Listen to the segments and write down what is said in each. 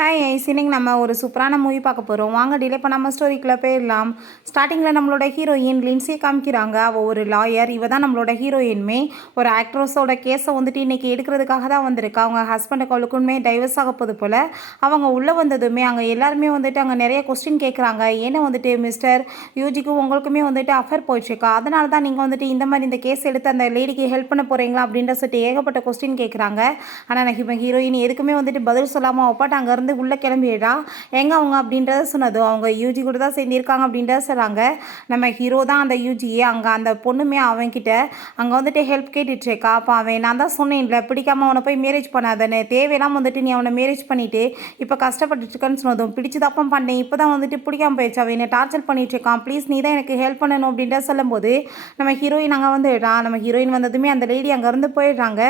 Hi ice, இன்னைக்கு நம்ம ஒரு சூப்பரான மூவி பார்க்க போகிறோம். வாங்க டிலே பண்ணாமல் ஸ்டோரிக்குள்ளே போயிடலாம். ஸ்டார்டிங்கில் நம்மளோட ஹீரோயின் லின்சி காமிக்கிறாங்க. அவள் ஒரு லாயர். இவ தான் நம்மளோட ஹீரோயின்மே. ஒரு ஆக்ட்ரஸோட கேஸை வந்துட்டு இன்றைக்கி எடுக்கிறதுக்காக தான் வந்திருக்கா. அவங்க ஹஸ்பண்டுக்கு அவளுக்குமே டைவர்ஸ் ஆக போது போல். அவங்க உள்ளே வந்ததுமே அங்கே எல்லாருமே வந்துட்டு அங்கே நிறைய கொஸ்டின் கேட்குறாங்க. ஏன்னா வந்துட்டு மிஸ்டர் யூஜிக்கும் உங்களுக்குமே வந்துட்டு அஃபேர் போயிட்டுருக்கா, அதனால தான் நீங்கள் வந்துட்டு இந்த மாதிரி இந்த கேஸ் எடுத்து அந்த லேடிக்கு ஹெல்ப் பண்ண போகிறீங்களா அப்படின்ற சொல்லிட்டு ஏகப்பட்ட கொஸ்டின் கேட்குறாங்க. ஆனால் இப்போ ஹீரோயின் எதுக்குமே வந்துட்டு பதில் சொல்லாமல் அப்பாட்ட அங்கே உள்ளே கிளம்பிடா. எங்கே அவங்க அப்படின்றத சொன்னதும் அவங்க யூஜி கூட தான் சேர்ந்திருக்காங்க அப்படின்றத சொல்கிறாங்க. நம்ம ஹீரோ தான் அந்த யூஜியே. அங்கே அந்த பொண்ணுமே அவன்கிட்ட அங்கே வந்துட்டு ஹெல்ப் கேட்டுட்ருக்கா. அப்போ அவன் நான் தான் சொன்னேன்ல, பிடிக்காம அவனை போய் மேரேஜ் பண்ணாதன்னு, தேவையெல்லாம் வந்துட்டு நீ அவனை மேரேஜ் பண்ணிவிட்டு இப்போ கஷ்டப்பட்டுருக்கன்னு சொன்னதும் பிடிச்சி தப்பம் பண்ணேன், இப்போ தான் வந்துட்டு பிடிக்காம போயிடுச்சு, அவன் என்னை டார்ச்சர் பண்ணிகிட்ருக்கான், ப்ளீஸ் நீ தான் எனக்கு ஹெல்ப் பண்ணணும் அப்படின்ற சொல்லும்போது நம்ம ஹீரோயின் அங்கே வந்துடுறான். நம்ம ஹீரோயின் வந்ததுமே அந்த லேடி அங்கேருந்து போயிடுறாங்க.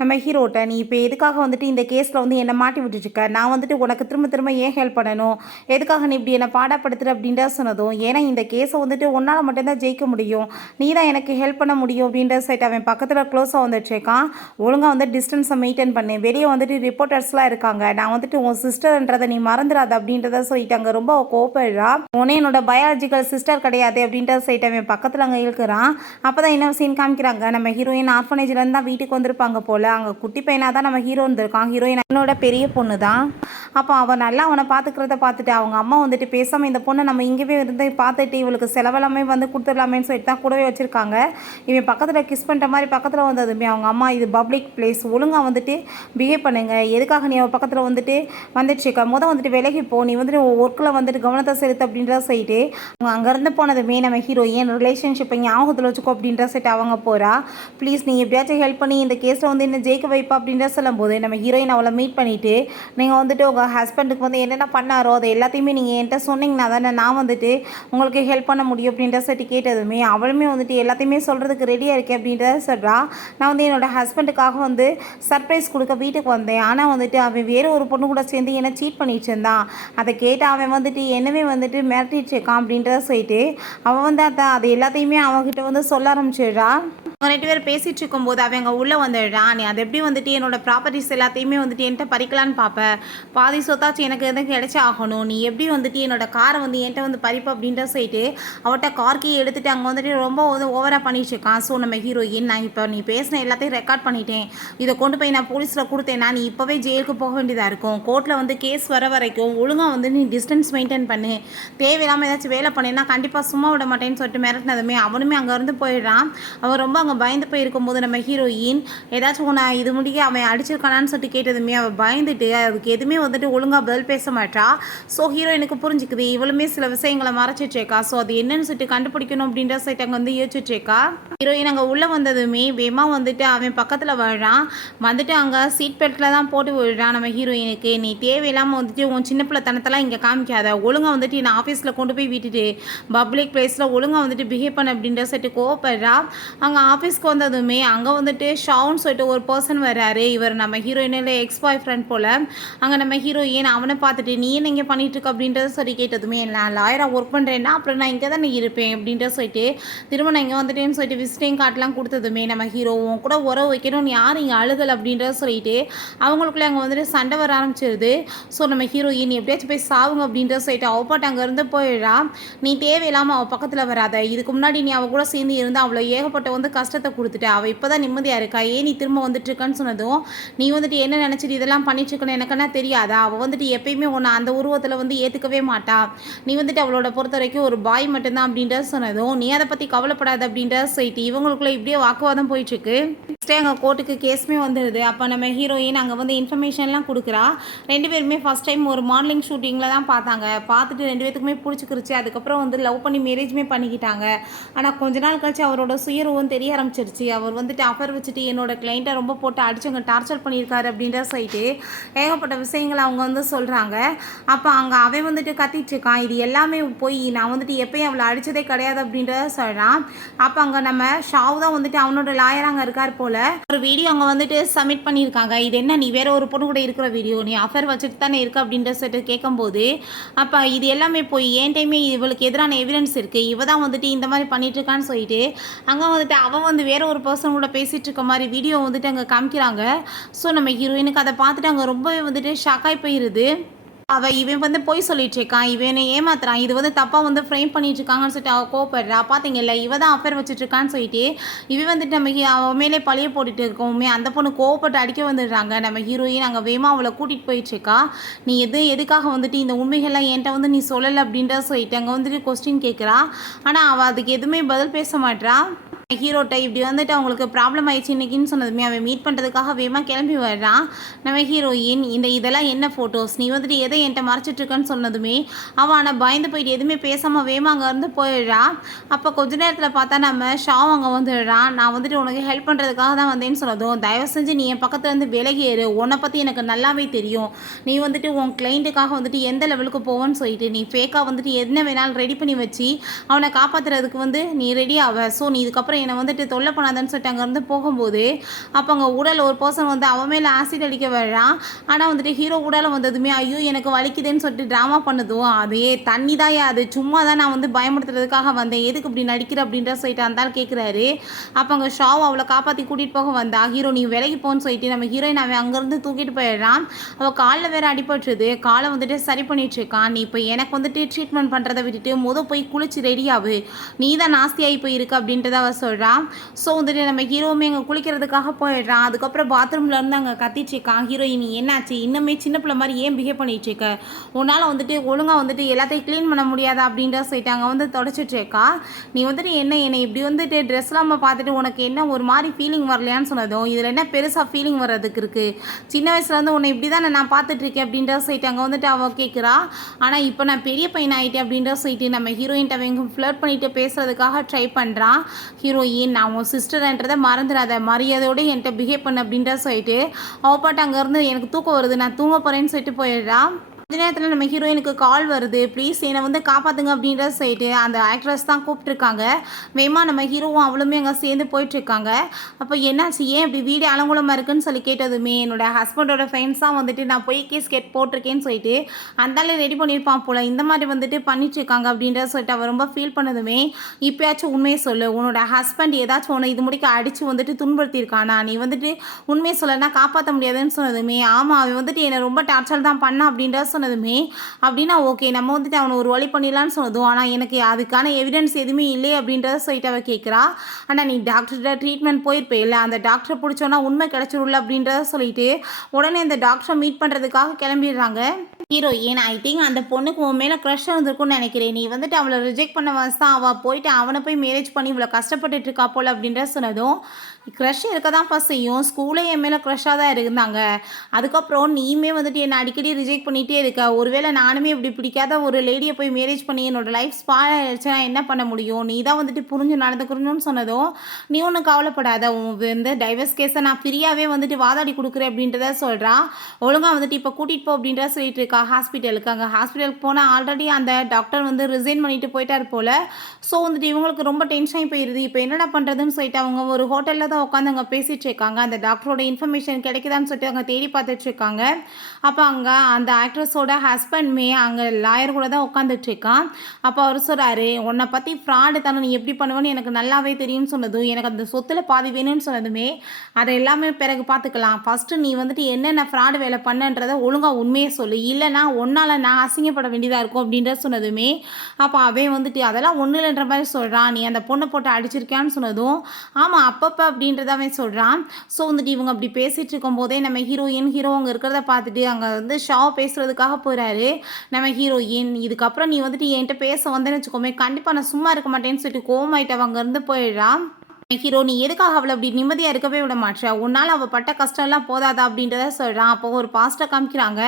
நம்ம ஹீரோட்ட நீ இப்போ எதுக்காக வந்துட்டு இந்த கேஸில் வந்து என்னை மாட்டி விட்டுருக்க, நான் வந்துட்டு உனக்கு திரும்ப திரும்ப ஏன் ஹெல்ப் பண்ணணும், எதுக்காக நீ இப்படி என்னை பாடப்படுத்துற அப்படின்ற சொன்னதும், ஏன்னா இந்த கேஸை வந்துட்டு உன்னால் மட்டும்தான் ஜெயிக்க முடியும், நீ தான் எனக்கு ஹெல்ப் பண்ண முடியும் அப்படின்ற சைட் அவன் பக்கத்தில் க்ளோஸாக வந்துட்டுருக்கான். ஒழுங்காக வந்து டிஸ்டன்ஸை மெயின்டைன் பண்ணு, வெளியே வந்துட்டு ரிப்போர்ட்டர்ஸ்லாம் இருக்காங்க, நான் வந்துட்டு உன் சிஸ்டர்ன்றதை நீ மறந்துடாத அப்படின்றத சொல்லிட்டாங்க. ரொம்ப கோபப்படுறா. உன்னே என்னோட பயாலஜிக்கல் சிஸ்டர் கிடையாது அப்படின்ற சைட் அவன் பக்கத்தில் அங்கே இழுக்கிறான். அப்போ தான் இன்னொரு சீன் காமிக்கிறாங்க. நம்ம ஹீரோயின் ஆர்ஃபனேஜ்லேருந்து தான் வீட்டுக்கு வந்திருப்பாங்க போல். அங்கே குட்டி பையனாக தான் நம்ம ஹீரோ இருந்திருக்கான். ஹீரோயின் என்னோட பெரிய பொண்ணு தான். அப்போ அவன் நல்லா அவனை பார்த்துக்கிறத பார்த்துட்டு அவங்க அம்மா வந்துட்டு பேசாமல் இந்த பொண்ணை நம்ம இங்கேயே இருந்து பார்த்துட்டு இவளுக்கு செலவெல்லாமே வந்து கொடுத்துடலாமேன்னு சொல்லிட்டு தான் கூடவே வச்சுருக்காங்க. இவன் பக்கத்தில் கிஸ் பண்ணுற மாதிரி பக்கத்தில் வந்ததுமே அவங்க அம்மா இது பப்ளிக் பிளேஸ், ஒழுங்காக வந்துட்டு பிஹேவ் பண்ணுங்க, எதுக்காக நீ அவள் பக்கத்தில் வந்துட்டுருக்க, வந்துட்டு விலகி போ, நீ வந்துட்டு ஒர்க்கில் வந்துட்டு கவனத்தை செலுத்து அப்படின்றத சொல்லிட்டு அவங்க அங்கேருந்து போனதுமே நம்ம ஹீரோயின் ரிலேஷன்ஷிப்பை ஞாபகத்தில் வச்சுக்கோ அப்படின்ற சொல்லிட்டு அவங்க போகிறா. ப்ளீஸ் நீ எப்படியாச்சும் ஹெல்ப் பண்ணி இந்த கேஸில் வந்து என்ன ஜெயிக்க வைப்பா அப்படின்ற சொல்லும்போது நம்ம ஹீரோயின் அவளை மீட் பண்ணிவிட்டு நீங்கள் வந்துட்டு உங்கள் ஹஸ்பண்டுக்கு வந்து என்னென்ன பண்ணாரோ அது எல்லாத்தையுமே நீங்கள் என்கிட்ட சொன்னீங்கன்னா தானே நான் வந்துட்டு உங்களுக்கு ஹெல்ப் பண்ண முடியும் அப்படின்ற சொல்லி கேட்டதுமே அவளுமே வந்துட்டு எல்லாத்தையுமே சொல்கிறதுக்கு ரெடியாக இருக்கேன் அப்படின்றத சொல்கிறா. நான் வந்து என்னோடய ஹஸ்பண்டுக்காக வந்து சர்ப்ரைஸ் கொடுக்க வீட்டுக்கு வந்தேன், ஆனால் வந்துட்டு அவன் வேறு ஒரு பொண்ணு கூட சேர்ந்து என்னை சீட் பண்ணிட்டு இருந்தான், அதை கேட்டு அவன் வந்துட்டு என்னவே வந்துட்டு மிரட்டிட்டு இருக்கான் அப்படின்றத சொல்லிட்டு அவன் வந்து அது எல்லாத்தையுமே அவங்ககிட்ட வந்து சொல்ல ஆரம்பிச்சிடுறா. அவங்க 2 பேர் பேசிகிட்டு இருக்கும்போது அவங்க உள்ளே வந்துடுறான். நீ அதை எப்படி வந்துட்டு என்னோட ப்ராப்பர்ட்டிஸ் எல்லாத்தையுமே வந்துட்டு என்கிட்ட பறிக்கலான்னு பார்ப்பேன், பாதி சொத்தாச்சும் எனக்கு எதுவும் கிடைச்சா ஆகணும், நீ எப்படி வந்துட்டு என்னோட காரை வந்து என்கிட்ட வந்து பறிப்ப அப்படின்ற சொல்லிட்டு அவட்ட கார் கீ எடுத்துகிட்டு அங்கே வந்துட்டு ரொம்ப வந்து ஓவராக பண்ணிட்டு இருக்கான். ஸோ நம்ம ஹீரோயின் நான் இப்போ நீ பேசின எல்லாத்தையும் ரெக்கார்ட் பண்ணிட்டேன், இதை கொண்டு போய் நான் போலீஸில் கொடுத்தேன்னா நீ இப்போவே ஜெயிலுக்கு போக வேண்டியதாக இருக்கும், கோர்ட்டில் வந்து கேஸ் வர வரைக்கும் ஒழுங்காக வந்து நீ டிஸ்டன்ஸ் மெயின்டைன் பண்ணு, தேவையில்லாமல் ஏதாச்சும் வேலை பண்ணேன்னா கண்டிப்பாக சும்மா விட மாட்டேன்னு சொல்லிட்டு மிரட்டினதுமே அவனுமே அங்கேருந்து போயிடுறான். அவன் ரொம்ப அங்கே பயந்து போயிருக்கும்போது நம்ம ஹீரோயின் ஏதாச்சும் உன்னை இது முடிய அவன் அடிச்சிருக்கானான்னு சொல்லிட்டு கேட்டதுமே அவள் பயந்துட்டு அதுக்கு எதுவுமே வந்துட்டு ஒழுங்காக பதில் பேச மாட்டா. ஸோ ஹீரோயினுக்கு புரிஞ்சுக்குது இவளுமே சில விஷயங்களை மறைச்சிட்ருக்கா. ஸோ அது என்னன்னு சொல்லிட்டு கண்டுபிடிக்கணும் அப்படின்ற சைட் அங்கே வந்து யோசிச்சுட்ருக்கா. ஹீரோயின் அங்கே உள்ளே வந்ததுமே வேமா வந்துட்டு அவன் பக்கத்தில் விழுறான். வந்துட்டு அங்கே சீட் பெல்ட்டில் தான் போட்டு விழுறான். நம்ம ஹீரோயினுக்கு நீ தேவையில்லாமல் வந்துட்டு உன் சின்ன பிள்ளைத்தனத்தெல்லாம் இங்கே காமிக்காத, ஒழுங்காக வந்துட்டு நான் ஆஃபீஸில் கொண்டு போய் விட்டுட்டு பப்ளிக் பிளேஸில் ஒழுங்காக வந்துட்டு பிஹேவ் பண்ண அப்படின்ற சொல்லிட்டு கோவப்படுறா. அங்கே ஆஃபீஸ்க்கு வந்ததுமே அங்கே வந்துட்டு ஷாவுன்னு சொல்லிட்டு ஒரு பர்சன் வர்றாரு. இவர் நம்ம ஹீரோயினில் எக்ஸ் பாய் ஃப்ரெண்ட் போல். அங்கே நம்ம ஹீரோயின் அவனை பார்த்துட்டு நீ என்ன இங்கே பண்ணிகிட்ருக்க அப்படின்றத சொல்லி கேட்டதுமே நான் லாயராக ஒர்க் பண்ணுறேன்னா அப்புறம் நான் இங்கே தான் இருப்பேன் அப்படின்ற சொல்லிட்டு திரும்ப நான் இங்கே வந்துட்டேன்னு சொல்லிட்டு விசிட்டிங் கார்டெலாம் கொடுத்ததுமே நம்ம ஹீரோவும் கூட உறவு வைக்கணும்னு யார் இங்கே அழுகல் அப்படின்றத சொல்லிட்டு அவங்களுக்குள்ளே அங்கே வந்துட்டு சண்டை வர ஆரம்பிச்சிருது. ஸோ நம்ம ஹீரோயின் எப்படியாச்சும் போய் சாவுங்க அப்படின்ற சொல்லிட்டு அவப்பாட்டு அங்கேருந்து போயிடுறா. நீ தேவையில்லாமல் அவள் பக்கத்தில் வராத, இதுக்கு முன்னாடி நீ அவள் கூட சேர்ந்து இருந்து அவ்வளோ ஏகப்பட்ட வந்து கஷ்டத்தை கொடுத்துட்டு அவள் இப்போ தான் நிம்மதியாக இருக்கா, ஏன் நீ திரும்ப வந்துட்டுருக்கான்னு சொன்னதும் நீ வந்துட்டு என்ன நினச்சிட்டு இதெல்லாம் பண்ணிட்டுருக்கணும் எனக்குன்னா தெரியாதா, அவள் வந்துட்டு எப்பயுமே உன்னை அந்த உருவத்தில் வந்து ஏற்றுக்கவே மாட்டா, நீ வந்துட்டு அவளோட பொறுத்த வரைக்கும் ஒரு பாய் மட்டும்தான் அப்படின்றத சொன்னதும் நீ அதை பற்றி கவலைப்படாத அப்படின்றத சொல்லிட்டு இவங்களுக்குள்ள இப்படியே வாக்குவாதம் போயிட்டுருக்கு. நெக்ஸ்டே அங்கே கோர்ட்டுக்கு கேஸுமே வந்துடுது. அப்போ நம்ம ஹீரோயின் அங்கே வந்து இன்ஃபர்மேஷன்லாம் கொடுக்குறா. 2 பேருமே ஃபஸ்ட் டைம் ஒரு மாடலிங் ஷூட்டிங்கில் தான் பார்த்தாங்க. பார்த்துட்டு 2 பேத்துக்குமே பிடிச்சிக்கிருச்சு. அதுக்கப்புறம் வந்து லவ் பண்ணி மேரேஜுமே பண்ணிக்கிட்டாங்க. ஆனால் கொஞ்ச நாள் கழிச்சு அவரோட சுயரூபம் தெரிய ஆரம்பிச்சிருச்சு. அவர் வந்துட்டு அஃபர் வச்சுட்டு என்னோட கிளைண்ட்டை ரொம்ப போட்டு அடிச்சவங்க டார்ச்சர் பண்ணியிருக்காரு அப்படின்ற சொல்லிட்டு ஏகப்பட்ட விஷயங்களை அவங்க வந்து சொல்கிறாங்க. அப்போ அங்கே அவன் வந்துட்டு கத்திட்டு இருக்கான், இது எல்லாமே போய் நான் வந்துட்டு எப்பயும் அவளை அடித்ததே கிடையாது அப்படின்றத சொல்கிறான். அப்போ அங்கே நம்ம ஷாவு தான் வந்துட்டு அவனோட லாயர் அங்கே இருக்கார் போல். ஒரு வீடியோ அங்கே வந்துட்டு சப்மிட் பண்ணியிருக்காங்க. இது என்ன நீ வேற ஒரு பொண்ணு கூட இருக்கிற வீடியோ, நீ அஃபர் வச்சுட்டு தானே இருக்க அப்படின்ற சொல்லிட்டு கேட்கும்போது அப்போ இது எல்லாமே போய் ஏன் டைமே இவளுக்கு எதிரான எவிடன்ஸ் இருக்குது, இவ தான் வந்துட்டு இந்த மாதிரி பண்ணிட்டு இருக்கான்னு சொல்லிட்டு அங்கே வந்துட்டு அவன் வந்து வேற ஒரு பர்சன் கூட பேசிகிட்டு இருக்க மாதிரி வீடியோ வந்துட்டு அங்கே காமிக்கிறாங்க. ஸோ நம்ம ஹீரோயினுக்கு அதை பார்த்துட்டு அங்கே ரொம்பவே வந்துட்டு ஷாக்காகி போயிடுது. இவன் வந்து பொய் சொல்லிட்டு இருக்கான், இவன் என்னை ஏமாத்துறான், இது வந்து தப்பாக வந்து ஃப்ரேம் பண்ணிட்டு இருக்காங்கன்னு சொல்லிட்டு அவள் கோவப்படுறா. பார்த்தீங்கல்ல இவ தான் அஃபேர் வச்சுட்டு இருக்கான்னு சொல்லிட்டு இவன் வந்துட்டு நம்ம அவன் மேலே பழிய போட்டுட்டு இருக்கோமே அந்த பொண்ணு கோவப்பட்டு அடிக்க வந்துடுறாங்க. நம்ம ஹீரோயின் அங்கே வேமா அவளை கூட்டிகிட்டு போயிட்டு இருக்கா. நீ எதுக்காக வந்துட்டு இந்த உண்மைகள்லாம் என்கிட்ட வந்து நீ சொல்லலை அப்படின்றத சொல்லிட்டு அங்கே வந்துட்டு கொஸ்டின் கேட்குறா. ஆனால் அவள் அதுக்கு எதுவுமே பதில் பேச மாட்றா. ஹீரோட்ட இப்படி வந்துட்டு அவங்களுக்கு ப்ராப்ளம் ஆயிடுச்சு இன்றைக்கின்னு சொன்னதுமே அவன் மீட் பண்ணுறதுக்காக வேகமாக கிளம்பி வர்றான். நம்ம ஹீரோயின் இதெல்லாம் என்ன ஃபோட்டோஸ், நீ வந்துட்டு எதை என்கிட்ட மறைச்சிட்ருக்கன்னு சொன்னதுமே அவன் ஆனால் பயந்து போயிட்டு எதுவுமே பேசாமல் வேகமாக அங்கேருந்து போயிடுறான். அப்போ கொஞ்ச நேரத்தில் பார்த்தா நம்ம ஷாவ் அங்கே வந்துடுறான். நான் வந்துட்டு உனக்கு ஹெல்ப் பண்ணுறதுக்காக தான் வந்தேன்னு சொன்னதும், தயவு செஞ்சு நீ என் பக்கத்துலேருந்து விலகேறு, உன்னை பற்றி எனக்கு நல்லாவே தெரியும், நீ வந்துட்டு உன் கிளைண்ட்டுக்காக வந்துட்டு எந்த லெவலுக்கு போவோன்னு சொல்லிட்டு நீ ஃபேக்காக வந்துட்டு என்ன வேணாலும் ரெடி பண்ணி வச்சு அவனை காப்பாற்றுறதுக்கு வந்து நீ ரெடி ஆவ. ஸோ நீ இதுக்கப்புறம் என்னை வந்துட்டு தொல்லை பண்ணாதன்னு சொல்லிட்டு அங்கேருந்து போகும்போது அப்போ அங்கே உடல் ஒரு பர்சன் வந்து அவன் மேலே ஆசிட் அடிக்க வர்றான். ஆனால் வந்துட்டு ஹீரோ உடலை வந்ததுமே ஐயோ எனக்கு வலிக்குதுன்னு சொல்லிட்டு ட்ராமா பண்ணதும் அதே தண்ணி தான் அது சும்மா தான் நான் வந்து பயமுறுத்துறதுக்காக வந்தேன், எதுக்கு இப்படி நடிக்கிற அப்படின்ற சொல்லிட்டு அந்தாலும் கேட்குறாரு. அப்போ அங்கே ஷாவ் அவளை காப்பாற்றி கூட்டிகிட்டு போக வந்தா. ஹீரோ நீ விலைக்கு போன்னு சொல்லிட்டு நம்ம ஹீரோயின் அவன் அங்கேருந்து தூக்கிட்டு போயிடுறான். அவள் காலில் வேற அடிபட்டுருது, காலை வந்துட்டு சரி பண்ணிட்டு இருக்கான். நீ இப்போ எனக்கு வந்துட்டு ட்ரீட்மெண்ட் பண்ணுறதை விட்டுட்டு போய் குளிச்சு ரெடியாகு, நீ தான் நாஸ்தியாகி போயிருக்கு அப்படின்றத அவள் சொல்கிறான். ஸோ வந்துட்டு நம்ம ஹீரோவுமே அங்கே குளிக்கிறதுக்காக போயிடுறான். அதுக்கப்புறம் பாத்ரூமில் இருந்து அங்கே கத்திச்சிருக்கான். ஹீரோயின் என்னாச்சு, இன்னுமே சின்ன பிள்ளை மாதிரி ஏன் பிஹேவ் பண்ணிட்டு இருக்க, உன்னால் வந்துட்டு ஒழுங்காக வந்துட்டு எல்லாத்தையும் க்ளீன் பண்ண முடியாதா அப்படின்ற சொல்லிட்டு அங்கே வந்து தொடச்சிட்டு இருக்கா. நீ வந்துட்டு என்னை இப்படி வந்துட்டு ட்ரெஸ்லாம் பார்த்துட்டு உனக்கு என்ன ஒரு மாதிரி ஃபீலிங் வரலையான்னு சொன்னதும் இதில் என்ன பெருசாக ஃபீலிங் வர்றதுக்கு இருக்குது, சின்ன வயசுலேருந்து உன்னை இப்படி தான் நான் பார்த்துட்டு இருக்கேன் அப்படின்ற சொல்லிட்டு அங்கே வந்துட்டு அவள் கேட்குறா. ஆனால் இப்போ நான் பெரிய பையன் ஆகிட்டேன் அப்படின்ற சொல்லிட்டு நம்ம ஹீரோயின்ட்ட அவங்க ஃப்ளர்ட் பண்ணிட்டு பேசுறதுக்காக ட்ரை பண்ணுறான். ஹீரோயின் நான் உன் சிஸ்டர்ன்றதை மறந்துடாத, மரியாதையோடு என்கிட்ட பிஹேவ் பண்ண அப்படின்ற சொல்லிட்டு அவள் பாட்டு அங்கேருந்து எனக்கு தூக்கம் வருது நான் தூங்க போகிறேன்னு சொல்லிட்டு போயிடுறா. கொஞ்ச நேரத்தில் நம்ம ஹீரோயினுக்கு கால் வருது, ப்ளீஸ் என்னை வந்து காப்பாற்றுங்க அப்படின்றத சொல்லிட்டு அந்த ஆக்ட்ரஸ் தான் கூப்பிட்ருக்காங்க. வேகமாக நம்ம ஹீரோவும் அவளுமே அங்கே சேர்ந்து போயிட்டுருக்காங்க. அப்போ என்னாச்சு, ஏன் இப்படி வீடு அலங்குலமாக இருக்குன்னு சொல்லி கேட்டதுமே என்னோட ஹஸ்பண்டோட ஃப்ரெண்ட்ஸ் தான் வந்துட்டு நான் போய் கேஸ் போட்டிருக்கேன்னு சொல்லிட்டு அந்தாலும் ரெடி பண்ணியிருப்பான் போல், இந்த மாதிரி வந்துட்டு பண்ணிட்டுருக்காங்க அப்படின்றத சொல்லிட்டு அவள் ரொம்ப ஃபீல் பண்ணதுமே இப்போயாச்சும் உண்மையை சொல்லு, உன்னோட ஹஸ்பண்ட் ஏதாச்சும் உன்னை இது முடிக்க அடித்து வந்துட்டு துன்படுத்தியிருக்கானா, நீ வந்துட்டு உண்மையை சொல்லனா காப்பாற்ற முடியாதுன்னு சொன்னதுமே ஆமாம் அவன் வந்துட்டு என்னை ரொம்ப டார்ச்சர் தான் பண்ணான் அப்படின்றத சொன்னதுமே அப்படின்னா ஓகே நம்ம வந்துட்டு அவனை ஒரு வழி பண்ணிடலான்னு சொன்னதும், ஆனால் எனக்கு அதுக்கான எவிடன்ஸ் எதுவுமே இல்லை அப்படின்றத சொல்லிட்டு அவள் கேட்குறா. ஆனால் நீ டாக்டர்கிட்ட ட்ரீட்மெண்ட் போயிருப்பே இல்லை, அந்த டாக்டரை பிடிச்சோன்னா உண்மை கிடச்சிருல அப்படின்றத சொல்லிட்டு உடனே அந்த டாக்டரை மீட் பண்ணுறதுக்காக கிளம்பிடுறாங்க. ஹீரோயின் ஐ திங்க் அந்த பொண்ணுக்கு உன் மேலே க்ரஷ் இருந்திருக்கும்னு நினைக்கிறேன், நீ வந்துட்டு அவளை ரிஜெக்ட் பண்ண தான் அவள் போயிட்டு அவனை போய் மேரேஜ் பண்ணி இவ்வளோ கஷ்டப்பட்டுட்டு இருக்கா போல் அப்படின்ற சொன்னதும், க்ரஷ் இருக்க தான்ப்பா செய்யும், ஸ்கூலே என் மேலே க்ரஷ்ஷாக தான் இருந்தாங்க, அதுக்கப்புறம் நீயுமே வந்துட்டு என்னை அடிக்கடி ரிஜெக்ட் பண்ணிகிட்டே இருக்க, ஒருவேளை நானுமே இப்படி பிடிக்காத ஒரு லேடியை போய் மேரேஜ் பண்ணி என்னோடய லைஃப் ஸ்பாயில் ஆயிடுச்சுன்னா என்ன பண்ண முடியும், நீ தான் வந்துட்டு புரிஞ்சு நடந்துக்கணும்னு சொன்னதும், நீ ஒன்றும் கவலைப்படாத, உன் வந்து டைவர்ஸ் கேஸை நான் ஃப்ரீயாகவே வந்துட்டு வாதாடி கொடுக்குறேன் அப்படின்றத சொல்கிறான். ஒழுங்காக வந்துட்டு இப்போ கூட்டிகிட்டு போ அப்படின்றத சொல்லிட்டு இருக்கா ஹாஸ்பிட்டலுக்கு. அங்கே ஹாஸ்பிட்டலுக்கு போனால் ஆல்ரெடி அந்த டாக்டர் வந்து ரிசைன் பண்ணிட்டு போயிட்டார் போல். ஸோ வந்துட்டு இவங்களுக்கு ரொம்ப டென்ஷன் போயிடுது. இப்போ என்னடா பண்ணுறதுன்னு சொல்லிட்டு அவங்க ஒரு ஹோட்டலில் தான் உட்காந்து அங்கே பேசிகிட்டு இருக்காங்க. அந்த டாக்டரோட இன்ஃபர்மேஷன் கிடைக்குதான்னு சொல்லிட்டு அங்கே தேடி பார்த்துட்டு இருக்காங்க. அப்போ அங்கே அந்த ஆக்ட்ரஸோட ஹஸ்பண்ட்மே அங்கே லாயர் கூட தான் உட்காந்துட்டு இருக்கான். அப்போ அவர் சொல்கிறாரு, உன்னை பற்றி ஃப்ராடு தானே, நீ எப்படி பண்ணுவேன்னு எனக்கு நல்லாவே தெரியும்னு சொன்னதும், எனக்கு அந்த சொத்தில் பாதி வேணும்னு சொன்னதுமே அதை எல்லாமே பிறகு பார்த்துக்கலாம், ஃபஸ்ட்டு நீ வந்துட்டு என்னென்ன ஃப்ராடு வேலை பண்ணன்றதை ஒழுங்காக உண்மையை சொல்லு, இல்லைனா ஒன்றால் நான் அசிங்கப்பட வேண்டியதாக இருக்கும் அப்படின்ற சொன்னதுமே அப்போ அவன் வந்துட்டு அதெல்லாம் ஒன்றும் இல்லைன்ற மாதிரி சொல்கிறான். நீ அந்த பொண்ணை போட்டு அடிச்சிருக்கியான்னு சொன்னதும் ஆமாம் அப்பப்போ அப்படின்றத அவன் சொல்கிறான். ஸோ வந்துட்டு இவங்க அப்படி பேசிகிட்டு இருக்கும்போதே நம்ம ஹீரோ அங்கே இருக்கிறத பார்த்துட்டு அங்கே வந்து பேசுகிறதுக்காக போகிறாரு. நம்ம ஹீரோயின் இதுக்கப்புறம் நீ வந்துட்டு என்கிட்ட பேச வந்தேன்னு வச்சுக்கோமே கண்டிப்பாக நான் சும்மா இருக்க மாட்டேன்னு சொல்லிட்டு கோவமாயிட்டு அவங்க இருந்து போயிடுறான். ஹீரோ நீ எதுக்காக அவளை அப்படி நிம்மதியாக இருக்கவே விட மாட்டேற, உன்னால் அவள் பட்ட கஷ்டம்லாம் போதாதா அப்படின்றத சொல்கிறான். அப்போ ஒரு பாஸ்ட்டை காமிக்கிறாங்க.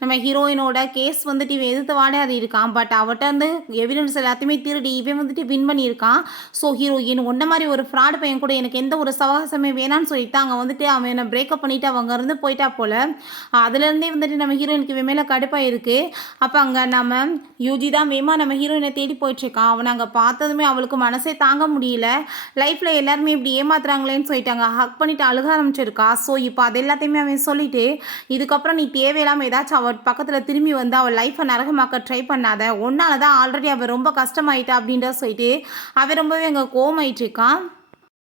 நம்ம ஹீரோயினோட கேஸ் வந்துட்டு இவன் எதிர்த்து வாடாது இருக்கான், பட் அவட்ட வந்து எவிடன்ஸ் எல்லாத்தையுமே திருடி இவன் வந்துட்டு வின் பண்ணியிருக்கான். ஸோ ஹீரோயின் ஒன்றை மாதிரி ஒரு ஃப்ராட் பையன் கூட எனக்கு எந்த ஒரு சவகாசமே வேணான்னு சொல்லிட்டு அங்கே வந்துட்டு அவன் என்னை பிரேக்கப் பண்ணிவிட்டு அவங்க இருந்து போயிட்டா போல். அதுலேருந்தே வந்துட்டு நம்ம ஹீரோயினுக்கு இவன் மேலே கடுப்பாக இருக்குது. அப்போ அங்கே நம்ம யூஜி தான் வேமா நம்ம ஹீரோயினை தேடி போயிட்டுருக்கான். அவனை அங்கே பார்த்ததுமே அவளுக்கு மனசே தாங்க முடியல, லைஃப்பில் எல்லாருமே இப்படி ஏமாத்துறாங்களேன்னு சொல்லிட்டாங்க, ஹக் பண்ணிட்டு அழுக ஆரம்பிச்சிருக்கா. ஸோ இப்போ அது எல்லாத்தையுமே அவன் சொல்லிட்டு இதுக்கப்புறம் நீ தேவையில்லாமல் ஏதாச்சும் அவள் பக்கத்தில் திரும்பி வந்து அவள் லைஃப்பை நரகமாக்க ட்ரை பண்ணாத, ஒன்னால தான் ஆல்ரெடி அவள் ரொம்ப கஷ்டமாயிட்டா அப்படின்ற சொல்லிட்டு அவன் ரொம்பவே அங்கே கோவமாயிட்டு இருக்கான்.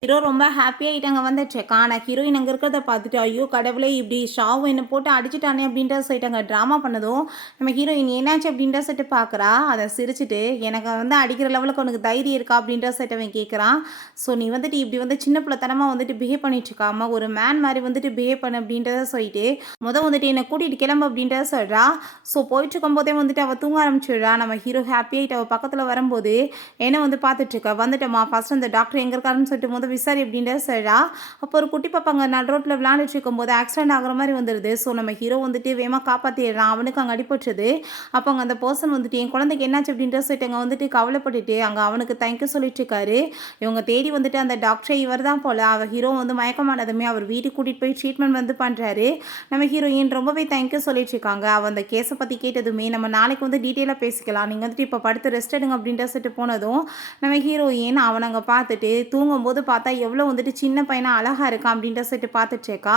ஹீரோ ரொம்ப ஹாப்பி ஆகிட்டாங்க வந்துட்டுருக்கா. ஆனால் ஹீரோயின் அங்கே இருக்கிறத பார்த்துட்டு ஐயோ கடவுளே இப்படி ஷாவும் என்னை போட்டு அடிச்சுட்டானே அப்படின்ற சொல்லிட்டு அங்கே ட்ராமா பண்ணதும் நம்ம ஹீரோயின் என்னாச்சு அப்படின்ற சொல்லிட்டு பார்க்குறா. அதை சிரிச்சுட்டு எனக்கு வந்து அடிக்கிற லெவலுக்கு உனக்கு தைரியம் இருக்கா அப்படின்ற சொல்லிட்டு அவன் கேட்குறான். ஸோ நீ வந்துட்டு இப்படி வந்து சின்ன பிள்ளைத்தனமாக வந்துட்டு பிஹேவ் பண்ணிட்டு இருக்காம ஒரு மேன் மாதிரி வந்துட்டு பிஹேவ் பண்ணு அப்படின்றத சொல்லிட்டு வந்துட்டு என்னை கூட்டிகிட்டு கிளம்பு அப்படின்றத சொல்கிறா. ஸோ போயிட்டு இருக்கும்போதே வந்துட்டு அவள் தூங்க ஆரம்பிச்சிடுறா. நம்ம ஹீரோ ஹாப்பி ஆகிட்டு அவள் பக்கத்தில் வரும்போது என்ன வந்து பார்த்துட்ருக்கா. வந்துட்டோமா ஃபஸ்ட் அந்த டாக்டர் எங்கே இருக்காருன்னு சொல்லிட்டு விசாரி அப்படின்ற சொல்கிறா. அப்போ ஒரு குட்டி பாப்பாங்க நடு ரோட்டில் விளையாண்டுட்டு இருக்கும்போது ஆக்சிடென்ட் ஆகிற மாதிரி வந்துடுது. ஸோ நம்ம ஹீரோ வந்துட்டு வேகமாக காப்பாற்றிடுறான். அவனுக்கு அங்கே அடிபட்டுருது. அப்போ அங்கே அந்த பர்சன் வந்துட்டு என் குழந்தைக்கு என்னாச்சு அப்படின்ற சொல்லிட்டு அங்கே வந்துட்டு கவலைப்பட்டுட்டு அங்கே அவனுக்கு தேங்க்யூ சொல்லிட்டு இருக்காரு. இவங்க தேடி வந்துட்டு அந்த டாக்டரை இவர் தான் போல். அவர் ஹீரோ வந்து மயக்கமானதுமே அவர் வீட்டுக்கு கூட்டிகிட்டு போய் ட்ரீட்மெண்ட் வந்து பண்ணுறாரு. நம்ம ஹீரோயின் ரொம்பவே தேங்க்யூ சொல்லிட்டு இருக்காங்க. அவன் அந்த கேஸை பற்றி கேட்டதுமே நம்ம நாளைக்கு வந்து டீட்டெயிலாக பேசிக்கலாம், நீங்கள் வந்துட்டு இப்போ படுத்து ரெஸ்ட் எடுங்க அப்படின்ற சொல்லிட்டு போனதும் நம்ம ஹீரோயின் அவனை அங்கே பார்த்துட்டு தூங்கும்போது பார்த்தா எவ்வளோ வந்துட்டு சின்ன பையனாக அழகாக இருக்கான் அப்படின்ற சொல்லிட்டு பார்த்துட்ருக்கா.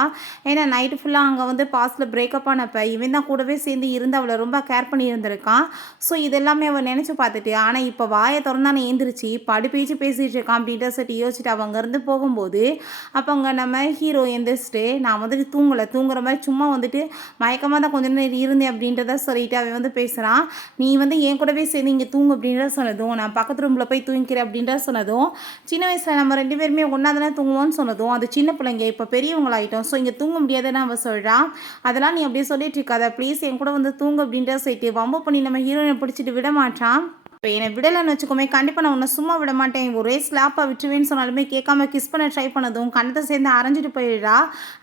ஏன்னா நைட்டு ஃபுல்லாக அங்கே வந்து பாஸ்டில் பிரேக்கப் ஆனப்போ இவன் தான் கூடவே சேர்ந்து இருந்து அவளை ரொம்ப கேர் பண்ணி இருந்திருக்கான். ஸோ இதெல்லாமே அவன் நினச்சி பார்த்துட்டு ஆனால் இப்போ வாயை திறந்தானே ஏந்திரிச்சு பேச்சு பேசிகிட்டு இருக்கான் அப்படின்ற சொல்லிட்டு யோசிச்சுட்டு அவள் அங்கேருந்து போகும்போது அப்போ அங்கே நம்ம ஹீரோ எந்திரிச்சிட்டு நான் வந்துட்டு தூங்குற மாதிரி சும்மா வந்துட்டு மயக்கமாக தான் கொஞ்சம் நேரம் இருந்தேன் அப்படின்றத சொல்லிட்டு அவன் வந்து பேசுகிறான். நீ வந்து என் கூடவே சேர்ந்து இங்கே தூங்கு அப்படின்றத சொன்னதும் நான் பக்கத்து ரூமில் போய் தூங்கிக்கிறேன் அப்படின்றத சொன்னதும் சின்ன வயசில் நம்ம 2 பேருமே ஒன்றா தானே தூங்குவோம்னு சொன்னதும் அது சின்ன பிள்ளைங்க இப்போ பெரியவங்களாயிட்டோம், ஸோ இங்கே தூங்க முடியாதுன்னு அவள் சொல்கிறான். அதெல்லாம் நீ அப்படியே சொல்லிட்டு இருக்காத ப்ளீஸ் என் கூட வந்து தூங்கு அப்படின்ற சொல்லிட்டு வம்பு பண்ணி நம்ம ஹீரோயினை பிடிச்சிட்டு விட மாட்டான். இப்போ என்னை விடலைன்னு வச்சுக்கோமே கண்டிப்பாக நான் உன்னை சும்மா விட மாட்டேன், ஒரே ஸ்லாப்பாக விட்டுருவேன்னு சொன்னாலுமே கேட்காம கிஸ் பண்ண ட்ரை பண்ணதும் கண்ணத்தை சேர்ந்து அரைஞ்சிட்டு போயிடுறா.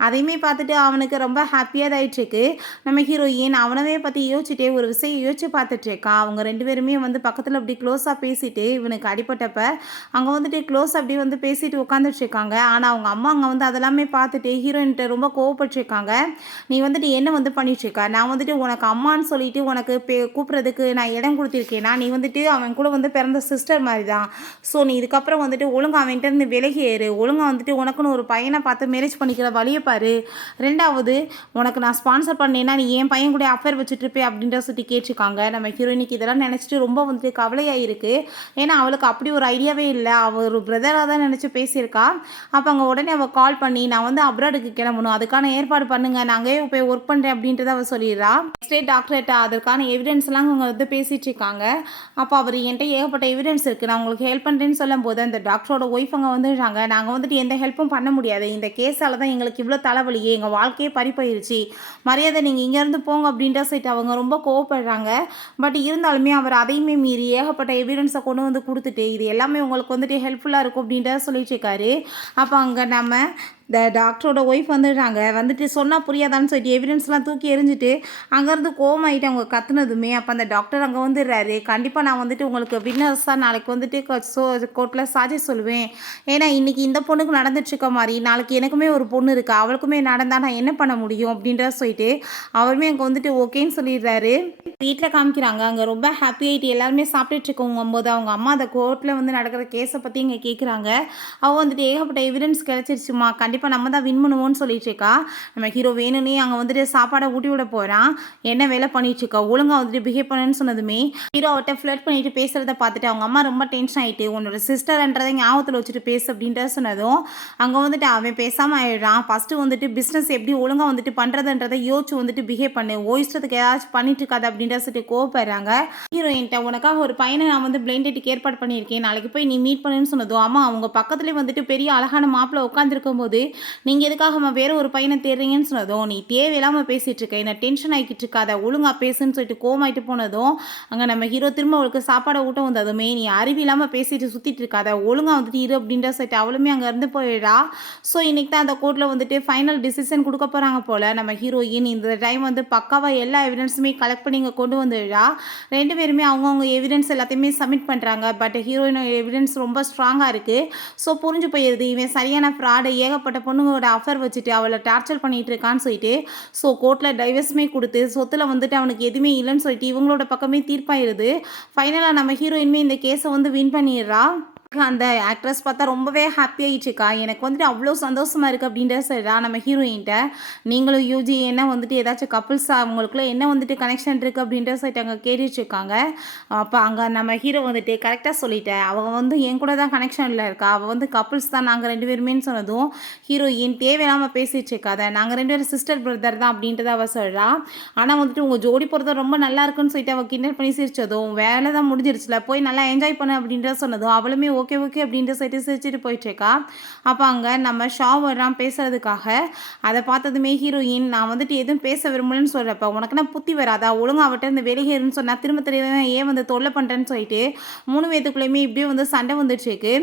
அதையுமே பார்த்துட்டு அவனுக்கு ரொம்ப ஹாப்பியாக தாயிட்டுருக்கு. நம்ம ஹீரோயின் அவனவே பற்றி யோசிச்சுட்டே ஒரு விஷயம் யோசிச்சு பார்த்துட்ருக்கான். அவங்க 2 பேருமே வந்து பக்கத்தில் அப்படி க்ளோஸாக பேசிட்டு இவனுக்கு அடிப்பட்டப்ப அங்கே வந்துட்டு க்ளோஸ் அப்படி வந்து பேசிட்டு உட்காந்துட்ருக்காங்க. ஆனால் அவங்க அம்மா அங்கே வந்து அதெல்லாமே பார்த்துட்டு ஹீரோயின்கிட்ட ரொம்ப கோவப்பட்டுருக்காங்க. நீ வந்துட்டு என்ன வந்து பண்ணிட்டுருக்கா, நான் வந்துட்டு உனக்கு அம்மான்னு சொல்லிட்டு உனக்கு கூப்பிட்றதுக்கு நான் இடம் கொடுத்துருக்கேன்னா நீ வந்துட்டு அவன் கூட வந்து பிறந்த சிஸ்டர் மாதிரி தான். ஸோ நீ இதுக்கப்புறம் வந்துட்டு ஒழுங்காக அவன்கிட்ட இருந்து விலகி ஏறு, ஒழுங்காக வந்துட்டு உனக்குன்னு ஒரு பையனை பார்த்து மேரேஜ் பண்ணிக்கிற வழியை பாரு. 2வது உனக்கு நான் ஸ்பான்சர் பண்ணேன்னா நீ என் பையன் கூட அஃபேர் வச்சுட்ருப்பே அப்படின்ற சொல்லி கேட்டிருக்காங்க. நம்ம ஹீரோயினுக்கு இதெல்லாம் நினச்சிட்டு ரொம்ப வந்துட்டு கவலையாக இருக்குது. ஏன்னா அவளுக்கு அப்படி ஒரு ஐடியாவே இல்லை, அவள் ஒரு பிரதராக தான் நினச்சி பேசியிருக்கா. அப்போ அங்கே உடனே அவள் கால் பண்ணி நான் வந்து அப்ராடுக்கு கிளம்பணும், அதுக்கான ஏற்பாடு பண்ணுங்கள், நான் அங்கேயே போய் ஒர்க் பண்ணுறேன் அப்படின்றத அவள் சொல்லிடுறா. நெக்ஸ்ட் டே டாக்டர்கிட்ட அதற்கான எவிடன்ஸ்லாம் அவங்க வந்து பேசிகிட்டு இருக்காங்க. அப்போ அவர் என்கிட்ட ஏகப்பட்ட எவிடன்ஸ் இருக்குது, நான் உங்களுக்கு ஹெல்ப் பண்ணுறேன்னு சொல்லும் போது அந்த டாக்டரோட ஒய்ஃப் அங்கே வந்துடுறாங்க. நாங்கள் வந்துட்டு எந்த ஹெல்ப்பும் பண்ண முடியாது, இந்த கேஸால் தான் எங்களுக்கு இவ்வளோ தலைவலியே, எங்கள் வாழ்க்கையே பறி போயிடுச்சு, மரியாதை நீங்கள் இங்கேருந்து போங்க அப்படின்ற சொல்லிட்டு அவங்க ரொம்ப கோவப்படுறாங்க. பட் இருந்தாலுமே அவர் அதையுமே மீறி ஏகப்பட்ட எவிடன்ஸை கொண்டு வந்து கொடுத்துட்டு இது எல்லாமே உங்களுக்கு வந்துட்டு ஹெல்ப்ஃபுல்லாக இருக்கும் அப்படின்றத சொல்லிட்டு இருக்காரு. அப்போ அங்கே நம்ம டாக்டரோட ஒய்ஃப் வந்துடுறாங்க. வந்துட்டு சொன்னால் புரியாதான்னு சொல்லிட்டு எவிடன்ஸ்லாம் தூக்கி எறிஞ்சிட்டு அங்கேருந்து கோவமாயிட்டு அவங்க கத்துனதுமே அப்போ அந்த டாக்டர் அங்கே வந்துடுறாரு. கண்டிப்பாக நான் வந்துட்டு உங்களுக்கு வின்னர்ஸாக நாளைக்கு வந்துட்டு கோர்ட்டில் சாட்சி சொல்லுவேன், ஏன்னா இன்றைக்கி இந்த பொண்ணுக்கு நடந்துட்டுருக்க மாதிரி நாளைக்கு எனக்குமே ஒரு பொண்ணு இருக்குது, அவளுக்குமே நடந்தால் நான் என்ன பண்ண முடியும் அப்படின்றத சொல்லிட்டு அவருமே அங்கே வந்துட்டு ஓகேன்னு சொல்லிடுறாரு. வீட்டில் காமிக்கிறாங்க. அங்கே ரொம்ப ஹாப்பி ஆகிட்டு எல்லாருமே சாப்பிட்டுட்டு இருக்கோங்கும்போது அவங்க அம்மா அந்த கோர்ட்டில் வந்து நடக்கிற கேஸை பற்றி இங்கே கேட்குறாங்க. அவள் வந்துட்டு ஏகப்பட்ட எவிடன்ஸ் கிடச்சிருச்சுமா, கண்டிப்பாக நம்ம தான் வின் பண்ணுவோன்னு சொல்லிட்டு இருக்கா. நம்ம ஹீரோ வேணும்னே அங்கே வந்துட்டு சாப்பாடை ஊட்டி விட போகிறான். என்ன வேலை பண்ணிட்டு இருக்கா, ஒழுங்காக வந்துட்டு பிஹேவ் பண்ணுன்னு சொன்னதுமே ஹீரோ அவட்ட ஃப்ளர்ட் பண்ணிட்டு பேசுகிறத பார்த்துட்டு அவங்க அம்மா ரொம்ப டென்ஷன் ஆகிட்டு உன்னோட சிஸ்டர்ன்றதை ஞாபகத்தில் வச்சுட்டு பேசு அப்படின்ற சொன்னதும் அங்கே வந்துட்டு அவன் பேசாமல் ஆயிடுறான். ஃபஸ்ட்டு வந்துட்டு பிஸ்னஸ் எப்படி ஒழுங்காக வந்துட்டு பண்ணுறதுன்றதை யோசிச்சு வந்துட்டு பிஹேவ் பண்ணு, இஷ்டத்துக்கு ஏதாச்சும் பண்ணிட்டு இருக்காது அப்படின்ற சொல்லிட்டு கோவப்படுறாங்க. ஹீரோயின்ட்ட உனக்காக ஒரு பையனை நான் வந்து பிளைண்ட் டேட்டுக்கு ஏற்பாடு பண்ணியிருக்கேன், நாளைக்கு போய் நீ மீட் பண்ணுன்னு சொன்னதும் ஆமாம் அவங்க பக்கத்துலேயே வந்துட்டு பெரிய அழகான மாப்பிள்ளை உட்காந்துருக்கும் போது நீங்கள் எதுக்காக வேறு ஒரு பையனை தேடுறீங்கன்னு சொன்னதும் நீ தேவையில்லாமல் பேசிகிட்டு இருக்க, என்ன டென்ஷன் ஆகிக்கிட்டு இருக்காத, ஒழுங்காக பேசுன்னு சொல்லிட்டு கோவமாயிட்டு போனதும் அங்கே நம்ம ஹீரோ திரும்ப அவளுக்கு சாப்பாடை ஊட்ட வந்ததுமே நீ அறிவில்லாமல் பேசிட்டு சுற்றிட்டு இருக்காத, ஒழுங்காக வந்துட்டு இரு அப்படின்ற சொல்லிட்டு அவளுமே அங்கே இருந்து போயிடா. ஸோ இன்றைக்கி தான் அந்த கோர்ட்டில் வந்துட்டு ஃபைனல் டிசிஷன் கொடுக்க போகிறாங்க போல். நம்ம ஹீரோயின் இந்த டைம் வந்து பக்காவாக எல்லா எவிடன்ஸுமே கலெக்ட் பண்ணி இங்கே கொண்டு வந்துடுறா. 2 பேருமே அவங்கவுங்க எவிடன்ஸ் எல்லாத்தையுமே சப்மிட் பண்ணுறாங்க. பட் ஹீரோயினோட எவிடன்ஸ் ரொம்ப ஸ்ட்ராங்காக இருக்குது. ஸோ புரிஞ்சு போயிடுது இவன் சரியான ஃப்ராடு, ஏகப்பட்ட பொண்ணுங்களோட அஃபர் வச்சுட்டு அவளை டார்ச்சர் பண்ணிகிட்டு இருக்கான்னு சொல்லிட்டு. ஸோ கோர்ட்டில் டைவர்ஸுமே கொடுத்து சொத்தில் வந்துட்டு அவனுக்கு எதுவுமே இல்லைன்னு சொல்லிட்டு இவங்களோட பக்கமே தீர்ப்பாயிருது. ஃபைனலாக நம்ம ஹீரோயினுமே இந்த கேஸை வந்து வின் பண்ணிடுறா. அந்த ஆக்ட்ரஸ் பார்த்தா ரொம்பவே ஹாப்பி ஆயிடுச்சுக்கா. எனக்கு வந்துட்டு அவ்வளோ சந்தோஷமா இருக்கு அப்படின்றத சொல்றா நம்ம ஹீரோயின்ட்ட. நீங்களும் யூஜி என்ன வந்துட்டு ஏதாச்சும் கப்புள்ஸா அவங்களுக்குள்ள என்ன வந்துட்டு கனெக்ஷன் இருக்கு அப்படின்றத சொல்லிட்டு அங்க கேட்டுட்ருக்காங்க. அப்ப அங்க நம்ம ஹீரோ வந்துட்டு கரெக்ட்டா சொல்லிட்டேன். அவ வந்து என் கூட தான் கனெக்ஷன்ல இருக்கா. அவ வந்து கப்புள்ஸ் தான் நாங்க 2 பேருமேன்னு சொன்னதும், ஹீரோயின் தேவையில்லாம பேசிட்டு இருக்காத. நாங்க 2 பேரும் சிஸ்டர் பிரதர் தான் அப்படின்றத அவ சொல்றா. ஆனா வந்துட்டு உங்க ஜோடி பொருத்தம் ரொம்ப நல்லா இருக்குன்னு சொல்லிட்டு அவ கிண்டல் பண்ணி சிரிச்சதும், வேலை தான் முடிஞ்சிருச்சுல போய் நல்லா என்ஜாய் பண்ணு அப்படின்றத சொன்னதும், அவளுமே ஓகே, ஓகே அப்படின்ட்டு சொல்லிட்டு சிரிச்சுட்டு போயிட்டுருக்கா. அப்போ அங்கே நம்ம ஷா வர்றான் பேசுறதுக்காக. அதை பார்த்ததுமே ஹீரோயின் நான் வந்துட்டு எதுவும் பேச விரும்பலன்னு சொல்கிறப்ப உனக்கு என்ன புத்தி வராதா ஒழுங்கா அவட்ட இந்த வெளியேறுன்னு சொன்னா திரும்ப திரும்ப ஏன் வந்து தொல்லை பண்ணுறேன்னு சொல்லிட்டு 3 பேத்துக்குள்ளேயுமே இப்படியே வந்து சண்டை வந்துட்டுருக்கு.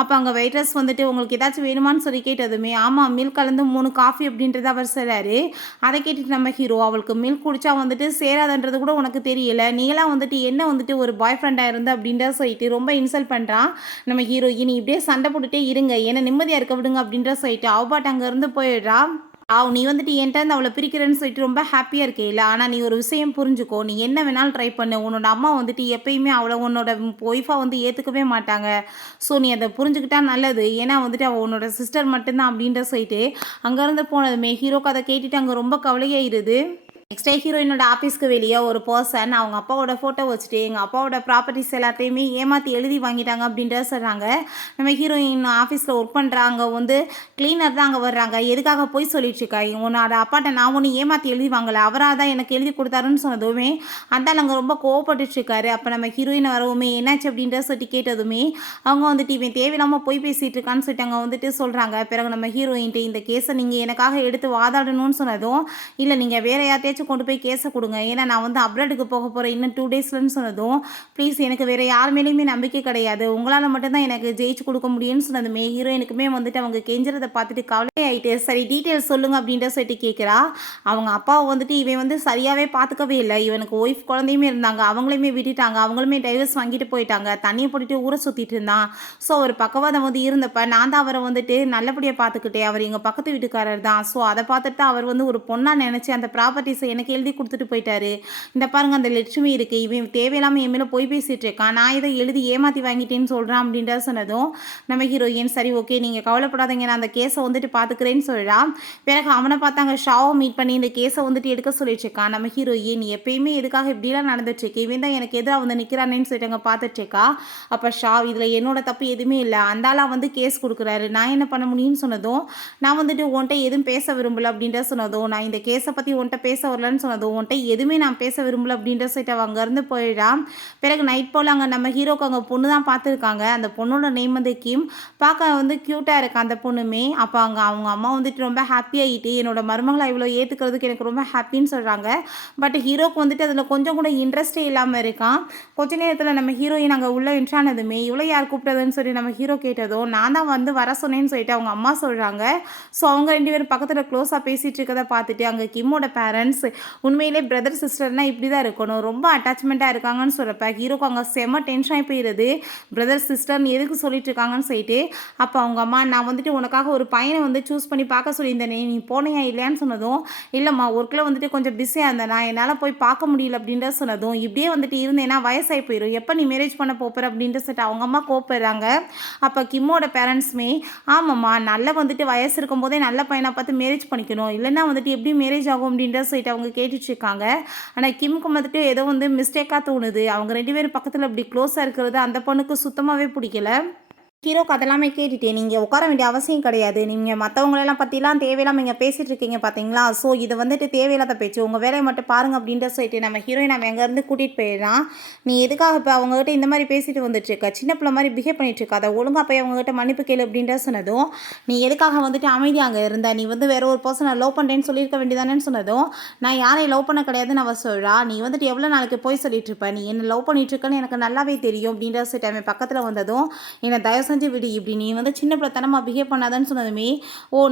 அப்போ அங்கே வெயிட்டர்ஸ் வந்துட்டு உங்களுக்கு ஏதாச்சும் வேணுமான்னு சொல்லி கேட்டதுமே ஆமாம் மில்க் கலந்து 3 காஃபி அப்படின்றத அவர் சொல்கிறாரு. அதை கேட்டுட்டு நம்ம ஹீரோ அவளுக்கு மில்க் குடிச்சா வந்துட்டு சேராதுன்றது கூட உனக்கு தெரியல நீங்களாம் வந்துட்டு என்ன வந்துட்டு ஒரு பாய் ஃப்ரெண்டாக இருந்த அப்படின்ற சொல்லிட்டு ரொம்ப இன்சல்ட் பண்ணுறான். நம்ம ஹீரோயின் இப்படியே சண்டை போட்டுட்டே இருங்க என்ன நிம்மதியாக இருக்க விடுங்க அப்படின்ற சொல்லிட்டு அவ பாட்டு அங்கேருந்து போயிடுறா. நீ வந்துட்டு என்கிட்ட இருந்து அவளை பிரிக்கிறேன்னு சொல்லிட்டு ரொம்ப ஹாப்பியாக இருக்கேல்ல. ஆனால் நீ ஒரு விஷயம் புரிஞ்சுக்கோ நீ என்ன வேணாலும் ட்ரை பண்ணு உன்னோட அம்மா வந்துட்டு எப்பயுமே அவளை உன்னோட ஒய்ஃபாக வந்து ஏற்றுக்கவே மாட்டாங்க. ஸோ நீ அதை புரிஞ்சுக்கிட்டா நல்லது. ஏன்னா வந்துட்டு அவள் உன்னோட சிஸ்டர் மட்டும்தான் அப்படின்ற சொல்லிட்டு அங்கேருந்து போனதுமே ஹீரோக்கு அதை கேட்டுட்டு அங்கே ரொம்ப கவலையாயிருது. நெக்ஸ்ட் டே ஹீரோயினோட ஆஃபீஸ்க்கு வெளியே ஒரு பர்சன் அவங்க அப்பாவோட ஃபோட்டோ வச்சுட்டு எங்கள் அப்பாவோட ப்ராப்பர்ட்டிஸ் எல்லாத்தையுமே ஏமாற்றி எழுதி வாங்கிட்டாங்க அப்படின்றத சொல்கிறாங்க. நம்ம ஹீரோயின் ஆஃபீஸில் ஒர்க் பண்ணுறாங்க வந்து கிளீனர் தான் அங்கே வர்றாங்க. எதுக்காக போய் சொல்லிட்டு இருக்கா உன்னோட அப்பாட்ட நான் ஒன்று ஏமாற்றி எழுதி வாங்கலை அவராக தான் எனக்கு எழுதி கொடுத்தாருன்னு சொன்னதுமே அந்தால் அங்கே ரொம்ப கோவப்பட்டுருக்காரு. அப்போ நம்ம ஹீரோயின் வரவுமே என்னாச்சு அப்படின்றத சொல்லிட்டு கேட்டதுமே அவங்க வந்துட்டு இவன் தேவையில்லாமல் போய் பேசிகிட்டு இருக்கான்னு சொல்லிட்டு அங்கே வந்துட்டு சொல்கிறாங்க. பிறகு நம்ம ஹீரோயின்ட்டு இந்த கேஸை நீங்கள் எனக்காக எடுத்து வாதாடணும்னு சொன்னதும் இல்லை நீங்கள் வேற யார்ட்டையாச்சும் கொண்டு போய் கேஸை கொடுங்க ஏன்னா நான் வந்து அப்ராடுக்கு போக போகிறேன் இன்னும் 2 டேஸ்லன்னு சொன்னதும் ப்ளீஸ் எனக்கு வேறு யார் மேலேயுமே நம்பிக்கை கிடையாது உங்களால் மட்டும்தான் எனக்கு ஜெயிச்சு கொடுக்க முடியும்னு சொன்னதுமே ஹீரோயினுக்குமே வந்துட்டு அவங்க கெஞ்சுறதை பார்த்துட்டு கவலை ஆகிட்டு சரி டீட்டெயில்ஸ் சொல்லுங்க அப்படின்ற சொல்லிட்டு கேட்குறா. அவங்க அப்பாவை வந்துட்டு இவன் வந்து சரியாகவே பார்த்துக்கவே இல்லை. இவனுக்கு ஒய்ஃப் குழந்தையுமே இருந்தாங்க அவங்களையுமே விட்டுட்டாங்க அவங்களுமே டைவர்ஸ் வாங்கிட்டு போயிட்டாங்க. தண்ணியை போட்டுட்டு ஊரை சுற்றிட்டு இருந்தான். ஸோ அவர் பக்கவாதம் வந்து இருந்தப்ப நான் தான் அவரை வந்துட்டு நல்லபடியாக பார்த்துக்கிட்டேன். அவர் எங்கள் பக்கத்து வீட்டுக்காரர் தான். ஸோ அதை பார்த்துட்டு அவர் வந்து ஒரு பொண்ணாக நினச்சி அந்த ப்ராப்பர்ட்டிஸை எனக்கு எழுதி கொடுத்துட்டு போயிட்டாரு. இந்த பாருங்க அந்த லட்சுமி இருக்குது இவன் தேவையில்லாமல் என் மேலே போய் பேசிகிட்டு இருக்கான் நான் இதை எழுதி ஏமாற்றி வாங்கிட்டேன்னு சொல்கிறான் அப்படின்றத சொன்னதும் நம்ம ஹீரோயின் சரி ஓகே நீங்கள் கவலைப்படாதீங்க நான் அந்த கேஸை வந்துட்டு பார்த்துக்கிறேன்னு சொல்கிறான். பிறகு அவனை பார்த்தாங்க ஷாவை மீட் பண்ணி இந்த கேஸை வந்துட்டு எடுக்க சொல்லிட்டுருக்கான். நம்ம ஹீரோயின் எப்பயுமே எதுக்காக இப்படிலாம் நடந்துட்டுருக்கு இவன் தான் எனக்கு எதிராக வந்து நிற்கிறானேன்னு சொல்லிட்டு அங்கே பார்த்துட்ருக்கா. அப்போ ஷா இதில் என்னோட தப்பு எதுவுமே இல்லை அந்தாலாம் வந்து கேஸ் கொடுக்குறாரு நான் என்ன பண்ண முடியும்னு சொன்னதும் நான் வந்துட்டு உன்கிட்ட எதுவும் பேச விரும்பல அப்படின்ற சொன்னதும் நான் இந்த கேஸை பற்றி உன்கிட்ட பேச வரலன்னு சொன்னதும் உன்கிட்ட எதுவுமே நான் பேச விரும்பல அப்படின்ற சொல்லிட்டு அவள் அங்கேருந்து போயிடான். பிறகு நைட் போல் அங்கே நம்ம ஹீரோக்கு அங்கே பொண்ணு தான் பார்த்துருக்காங்க. அந்த பொண்ணோட நேம் வந்து கிம். பார்க்க வந்து க்யூட்டாக இருக்கு அந்த பொண்ணுமே. அப்போ அங்கே அவங்க அம்மா வந்துட்டு ரொம்ப ஹாப்பியாகிட்டு என்னோட மருமகளை இவ்வளோ ஏற்றுக்கிறதுக்கு எனக்கு ரொம்ப ஹாப்பின்னு சொல்கிறாங்க. பட் ஹீரோக்கு வந்துட்டு அதில் கொஞ்சம் கூட இன்ட்ரெஸ்டே இல்லாமல் இருக்கான். கொஞ்ச நேரத்தில் நம்ம ஹீரோயின் அங்கே உள்ள என்ட்ரானதுமே இவ்வளோ யார் கூப்பிட்டதுன்னு சொல்லி நம்ம ஹீரோ கேட்டதும் நான் தான் வந்து வர சொன்னேன்னு சொல்லிட்டு அவங்க அம்மா சொல்கிறாங்க. ஸோ அவங்க 2 பேரும் பக்கத்தில் க்ளோஸாக பேசிகிட்டு இருக்கதை பார்த்துட்டு அங்கே கிம்மோட பேரண்ட்ஸ் உண்மையிலே பிரதர் சிஸ்டர்னால் இப்படி தான் இருக்கணும் ரொம்ப அட்டாச்மெண்ட்டாக இருக்காங்கன்னு சொல்கிறப்ப ஹீரோக்கு அங்கே செம்ம டென்ஷன் ஆகி போயிடுது. பிரதர் சிஸ்டர்னு எதுக்கு சொல்லிட்டு இருக்காங்கன்னு சொல்லிட்டு அப்போ அவங்க அம்மா நான் வந்துட்டு உனக்காக ஒரு பையனை வந்து சூஸ் பண்ணி பார்க்க சொல்லியிருந்தேனே நீ போனையா இல்லையான்னு சொன்னதும் இல்லைம்மா ஒர்க்கில் வந்துட்டு கொஞ்சம் பிஸியாக இருந்தேன் நான் என்னால் போய் பார்க்க முடியல அப்படின்ற சொன்னதும் இப்படியே வந்துட்டு இருந்தேன்னா வயசாகி போயிடும் எப்போ நீ மேரேஜ் பண்ண போகிற அப்படின்ற சொல்லிட்டு அவங்க அம்மா கோப்பிடுறாங்க. அப்போ கிம்மோட பேரண்ட்ஸுமே ஆமாம்மா நல்ல வந்துட்டு வயசு இருக்கும்போதே நல்ல பையனை பார்த்து மேரேஜ் பண்ணிக்கணும் இல்லைன்னா வந்துட்டு எப்படி மேரேஜ் ஆகும் அப்படின்ற சொல்லிட்டு அவங்க கேட்டுட்ருக்காங்க. ஆனால் கிம்க்கு வந்துட்டு ஏதோ வந்து மிஸ்டேக்காக தோணுது. அவங்க 2 பேரும் பக்கத்தில் இப்படி க்ளோஸாக இருக்கிறது அந்த பொண்ணுக்கு சுத்தமாகவே பிடிக்கல. ஹீரோக்கு அதெல்லாமே கேட்டுட்டேன் நீங்கள் உட்கார வேண்டிய அவசியம் கிடையாது நீங்கள் மற்றவங்களெல்லாம் பற்றிலாம் தேவையில்லாமல் நீங்கள் பேசிகிட்டு இருக்கீங்க பார்த்தீங்களா. ஸோ இது வந்துட்டு தேவையில்லாத பேச்சு உங்கள் வேலையை மட்டும் பாருங்கள் அப்படின்ற சொல்லிட்டு நம்ம ஹீரோயின் அவன் எங்கேருந்து கூட்டிகிட்டு போயிடறான். நீ எதுக்காக இப்போ அவங்ககிட்ட இந்த மாதிரி பேசிட்டு வந்துட்டுருக்க சின்ன பிள்ளை மாதிரி பிஹேவ் பண்ணிட்டுருக்க அதை ஒழுங்காக போய் அவங்ககிட்ட மன்னிப்பு கேளு அப்படின்ற சொன்னதும் நீ எதுக்காக வந்துட்டு அமைதியாக அங்கே இருந்த நீ வந்து வேற ஒரு பர்சனை லவ் பண்ணுறேன்னு சொல்லியிருக்க வேண்டியதானேன்னு சொன்னதும் நான் யாரையும் லவ் பண்ண கிடையாதுன்னு அவள் சொல்கிறா. நீ வந்துட்டு எவ்வளோ நாளைக்கு போய் சொல்லிட்டு இருப்ப நீ என்ன லவ் பண்ணிட்டுருக்கன்னு எனக்கு நல்லாவே தெரியும் அப்படின்ற சொல்லிட்டு அவன் பக்கத்தில் வந்ததும் என்னை தயவு செஞ்சு விடு இப்படி நீ வந்து சின்ன பிள்ளைத்தனமாக பிஹேவ் பண்ணாதான்னு சொன்னதுமே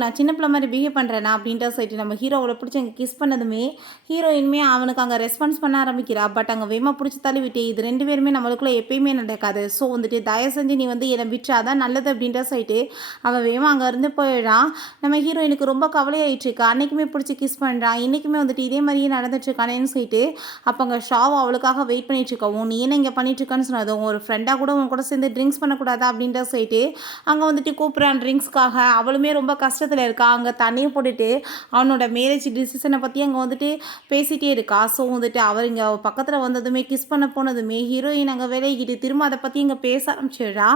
நான் சின்ன பிள்ளை மாதிரி பிஹேவ் பண்ணுறேன்னா அப்படின்ற சொல்லிட்டு நம்ம ஹீரோவோட பிடிச்சி அங்கே கிஸ் பண்ணதுமே ஹீரோயின்மே அவனுக்கு அங்கே ரெஸ்பான்ஸ் பண்ண ஆரம்பிக்கிறா. பட் அங்கே வேமா பிடிச்சி தள்ளி விட்டு இது 2 பேருமே நம்மளுக்குள்ளே எப்பயுமே நடக்காது. ஸோ வந்துட்டு தயவு செஞ்சு நீ வந்து என்னை விட்டுறாதான் நல்லது அப்படின்ற சொல்லிட்டு அவன் வேமா அங்கே இருந்து போயிடான். நம்ம ஹீரோயினுக்கு ரொம்ப கவலையாயிட்டுருக்கு. அன்றைக்குமே பிடிச்சி கிஸ் பண்ணுறான் இன்றைக்குமே வந்துட்டு இதே மாதிரியே நடந்துட்டுருக்கானேன்னு சொல்லிட்டு அப்போ அங்கே ஷாவை அவளுக்காக வெயிட் பண்ணிட்டுருக்கவும் நீ என்ன இங்கே பண்ணிட்டுருக்கான்னு சொன்னதும் ஒரு ஃப்ரெண்டாக கூட உன் கூட சேர்ந்து ட்ரிங்க்ஸ் பண்ணக்கூடாதா அப்படின்ற சொல்லிட்டு அங்கே வந்துட்டு கூப்பிட்றான் ட்ரிங்க்ஸ்க்காக. அவளுமே ரொம்ப கஷ்டத்தில் இருக்கா. அங்கே தண்ணியை போட்டுட்டு அவனோட மேரேஜ் டிசிஷனை பற்றி அங்கே வந்துட்டு பேசிகிட்டே இருக்கா. ஸோ வந்துட்டு அவர் இங்கே பக்கத்தில் வந்ததுமே கிஸ் பண்ண போனதுமே ஹீரோயின் அங்கே விலகிட்டு திரும்ப அதை பற்றி இங்கே பேச ஆரம்பிச்சிடுறா.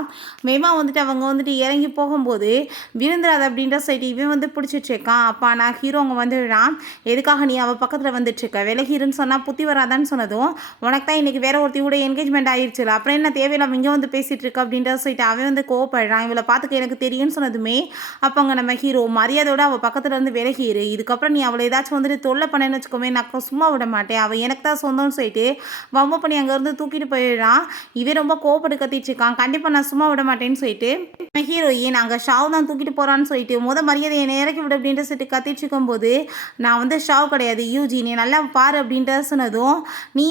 வேமா வந்துட்டு அவங்க வந்துட்டு இறங்கி போகும்போது விருந்துராது அப்படின்ற சைடு இவன் வந்து பிடிச்சிட்ருக்கான். அப்போ நான் ஹீரோ அங்கே வந்துடுறான். எதுக்காக நீ அவள் பக்கத்தில் வந்துட்டுருக்க, விலகிருன்னு சொன்னால் புத்தி வராதான்னு சொன்னதும் உனக்கு தான் இன்றைக்கி வேற ஒருத்தி கூட என்கேஜ்மெண்ட் ஆயிடுச்சுல, அப்புறம் என்ன தேவையில்லாம இங்கே வந்து பேசிகிட்டு இருக்க அப்படின்ற சொல்லிட்டு அவன் வந்து கோவப்படுறான். இவளை பார்த்துக்க எனக்கு தெரியும்னு சொன்னதுமே அப்போ அங்கே நம்ம ஹீரோ மரியாதையோட அவள் பக்கத்தில் இருந்து விலகிரு, இதுக்கப்புறம் நீ அவளை ஏதாச்சும் வந்துட்டு தொல்லை பண்ணேன்னு வச்சுக்கோமே நான் சும்மா விட மாட்டேன், அவள் எனக்கு தான் சொந்தம்னு சொல்லிட்டு வம்பு பண்ணி அங்கேருந்து தூக்கிட்டு போயிடுறான். இவன் ரொம்ப கோவப்பட்டு கத்திட்டு இருக்கான். கண்டிப்பாக நான் சும்மா விட மாட்டேன்னு சொல்லிட்டு ஹீரோயின் அங்கே ஷாவ் தான் தூக்கிட்டு போகிறான்னு சொல்லிட்டு மரியாதையை என்னை இறக்கி விடு அப்படின்ற சொல்லிட்டு கத்திட்டு இருக்கும்போது நான் வந்து ஷாவ் கிடையாது யூஜி, நீ நல்லா பாரு அப்படின்ற சொன்னதும் நீ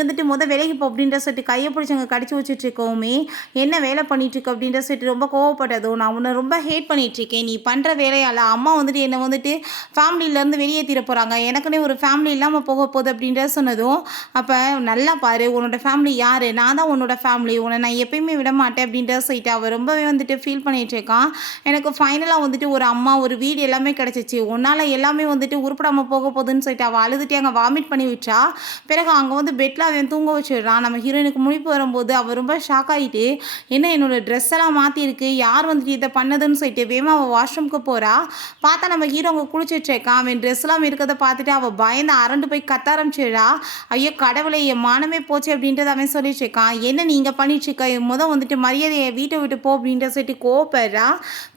வந்துட்டு வேலைக்கு போ அப்படின்ற சொல்லிட்டு கையை பிடிச்சி அங்கே கடிச்சு வச்சுட்டு இருக்கோமே என்ன வேலை பண்ணிட்டு இருக்க அப்படின்ற சொல்லிட்டு ரொம்ப கோவப்பட்டதும் நான் உன்னை ரொம்ப ஹேட் பண்ணிட்டு இருக்கேன், நீ பண்ணுற வேலையால் அம்மா வந்துட்டு என்னை வந்துட்டு ஃபேமிலியிலேருந்து வெளியேற்றிட போகிறாங்க, எனக்குன்னே ஒரு ஃபேமிலி இல்லாமல் போக போகுது அப்படின்ற சொன்னதும் அப்போ நல்லா பாரு உன்னோட ஃபேமிலி யார், நான் தான் உன்னோட ஃபேமிலி, உன்னை நான் எப்பயுமே விட மாட்டேன் அப்படின்ற சொல்லிட்டு அவள் ரொம்பவே வந்துட்டு ஃபீல் பண்ணிட்டு இருக்கான். எனக்கு ஃபைனலாக வந்துட்டு ஒரு அம்மா ஒரு வீடு எல்லாமே கிடச்சிச்சு, உன்னால் எல்லாமே வந்துட்டு உருப்படாமல் போக போகுதுன்னு சொல்லிட்டு அவள் அழுதுட்டு அங்கே வாமிட் பண்ணி விட்டா. பிறகு அங்கே வந்து பெட்டில் அவன் தூங்க வச்சிடுறான். நம்ம ஹீரோயினுக்கு முழிப்பு வரும்போது அவள் ரொம்ப ஷாக் ஆகிட்டு என்ன என்னோட ட்ரெஸ் எல்லாம் மாற்றிருக்கு, யார் வந்துட்டு இதை பண்ணதுன்னு சொல்லிட்டு வேமா அவள் வாஷ்ரூமுக்கு போகிறா. பார்த்தா நம்ம ஹீரோ அங்கே குளிச்சிட்ருக்கான். அவன் ட்ரெஸ் எல்லாம் இருக்கிறத பார்த்துட்டு அவள் பயந்து அரண்டு போய் கத்த ஆரம்பிச்சிடுறா. ஐயோ கடவுளை என் மானமே போச்சு அப்படின்றது அவன் சொல்லிட்டு இருக்கான். என்ன நீங்கள் பண்ணிட்டுருக்க, வந்துட்டு மரியாதையை வீட்டை விட்டு போ அப்படின்ற சொல்லிட்டு கோவப்படுறா.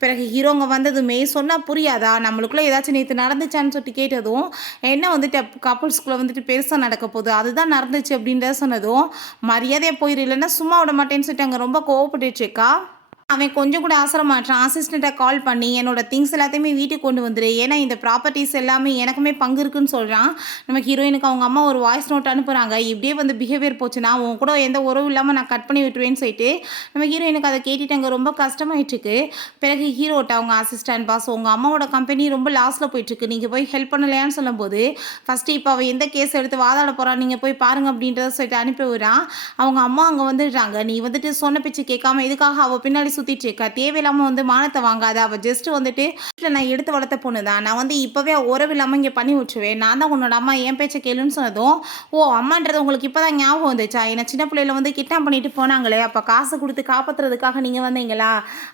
பிறகு ஹீரோங்க வந்ததுமே சொன்னால் புரியாதா, நம்மளுக்குள்ளே ஏதாச்சும் நேற்று நடந்துச்சான்னு சொல்லிட்டு கேட்டதும் என்ன வந்துட்டு கப்புள்ஸ்குள்ளே வந்துட்டு பெருசாக நடக்க போகுது அதுதான் நடந்துச்சு அப்படின்றத சொன்னதும் மரியாதையாக போயிரு இல்லைன்னா சும்மா விட மாட்டேன்னு சொல்லிட்டு அங்கே ரொம்ப கோவப்பட்டுட்ருக்கா. அவன் கொஞ்சம் கூட ஆசர மாட்டான். அசிஸ்டண்ட்டை கால் பண்ணி என்னோட திங்ஸ் எல்லாத்தையுமே வீட்டுக்கு கொண்டு வந்துரு, ஏன்னா இந்த ப்ராப்பர்ட்டிஸ் எல்லாமே எனக்குமே பங்கு இருக்குன்னு சொல்கிறான். நம்ம ஹீரோயினுக்கு அவங்க அம்மா ஒரு வாய்ஸ் நோட் அனுப்புகிறாங்க. இப்படியே வந்து பிஹேவியர் போச்சுன்னா உன் கூட எந்த உறவு இல்லாமல் நான் கட் பண்ணி விட்டுருவேன்னு சொல்லிட்டு நம்ம ஹீரோயினுக்கு அதை கேட்டுட்டு அங்கே ரொம்ப கஷ்டமாயிட்டுருக்கு. பிறகு ஹீரோட்ட அவங்க அசிஸ்டன்ட் பாஸ் உங்கள் அம்மாவோட கம்பெனி ரொம்ப லாஸில் போயிட்டுருக்கு, நீங்கள் போய் ஹெல்ப் பண்ணலையான்னு சொல்லும்போது ஃபஸ்ட்டு இப்போ அவள் எந்த கேஸ் எடுத்து வாதாட போகிறான் நீங்கள் போய் பாருங்கள் அப்படின்றத சொல்லிட்டு அனுப்பி விடுறான். அவங்க அம்மா அங்கே வந்துடுறாங்க. நீ வந்துட்டு சொன்ன பிச்சு கேட்காம எதுக்காக அவள் பின்னாடி சுற்றிட்டு இருக்கா, தேவையில்லாமல் வந்து மானத்தை வாங்காத, அவள் ஜஸ்ட் வந்துட்டு நான் எடுத்து வளர்த்த பொண்ணு தான், நான் வந்து இப்போவே உறவு இல்லாமல் இங்கே பண்ணி விட்டுருவேன், நான் தான் உன்னோட அம்மா என் பேச்சை கேளுன்னு சொன்னதும் ஓ அம்மான்றது உங்களுக்கு இப்போ தான் ஞாபகம் வந்துச்சா, என்னை சின்ன பிள்ளையில வந்து கிட்னாப் பண்ணிட்டு போனாங்களே அப்போ காசு கொடுத்து காப்பாற்றுறதுக்காக நீங்கள் வந்தீங்களா,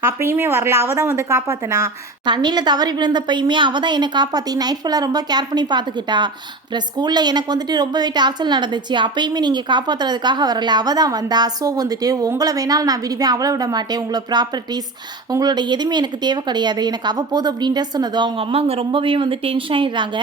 அப்பயுமே வரல, அவள் தான் வந்து காப்பாற்றினா, தண்ணியில் தவறி விழுந்தப்பயுமே அவள் தான் என்னை காப்பாற்றி நைட் ஃபுல்லாக ரொம்ப கேர் பண்ணி பார்த்துக்கிட்டா, அப்புறம் ஸ்கூலில் எனக்கு வந்துட்டு ரொம்பவே டார்ச்சல் நடந்துச்சு, அப்பயுமே நீங்கள் காப்பாற்றுறதுக்காக வரல, அவள் தான் வந்தா, ஸோ வந்துட்டு உங்களை வேணாலும் நான் விடுவேன், அவளை விட மாட்டேன், உங்களை ப்ராப்பர்ட்டிஸ் உங்களோட எதுவுமே எனக்கு தேவை கிடையாது, எனக்கு அவ்வப்போது அப்படின்ற சொன்னதும் அவங்க அம்மா அங்கே ரொம்பவே வந்து டென்ஷன் ஆகிடுறாங்க.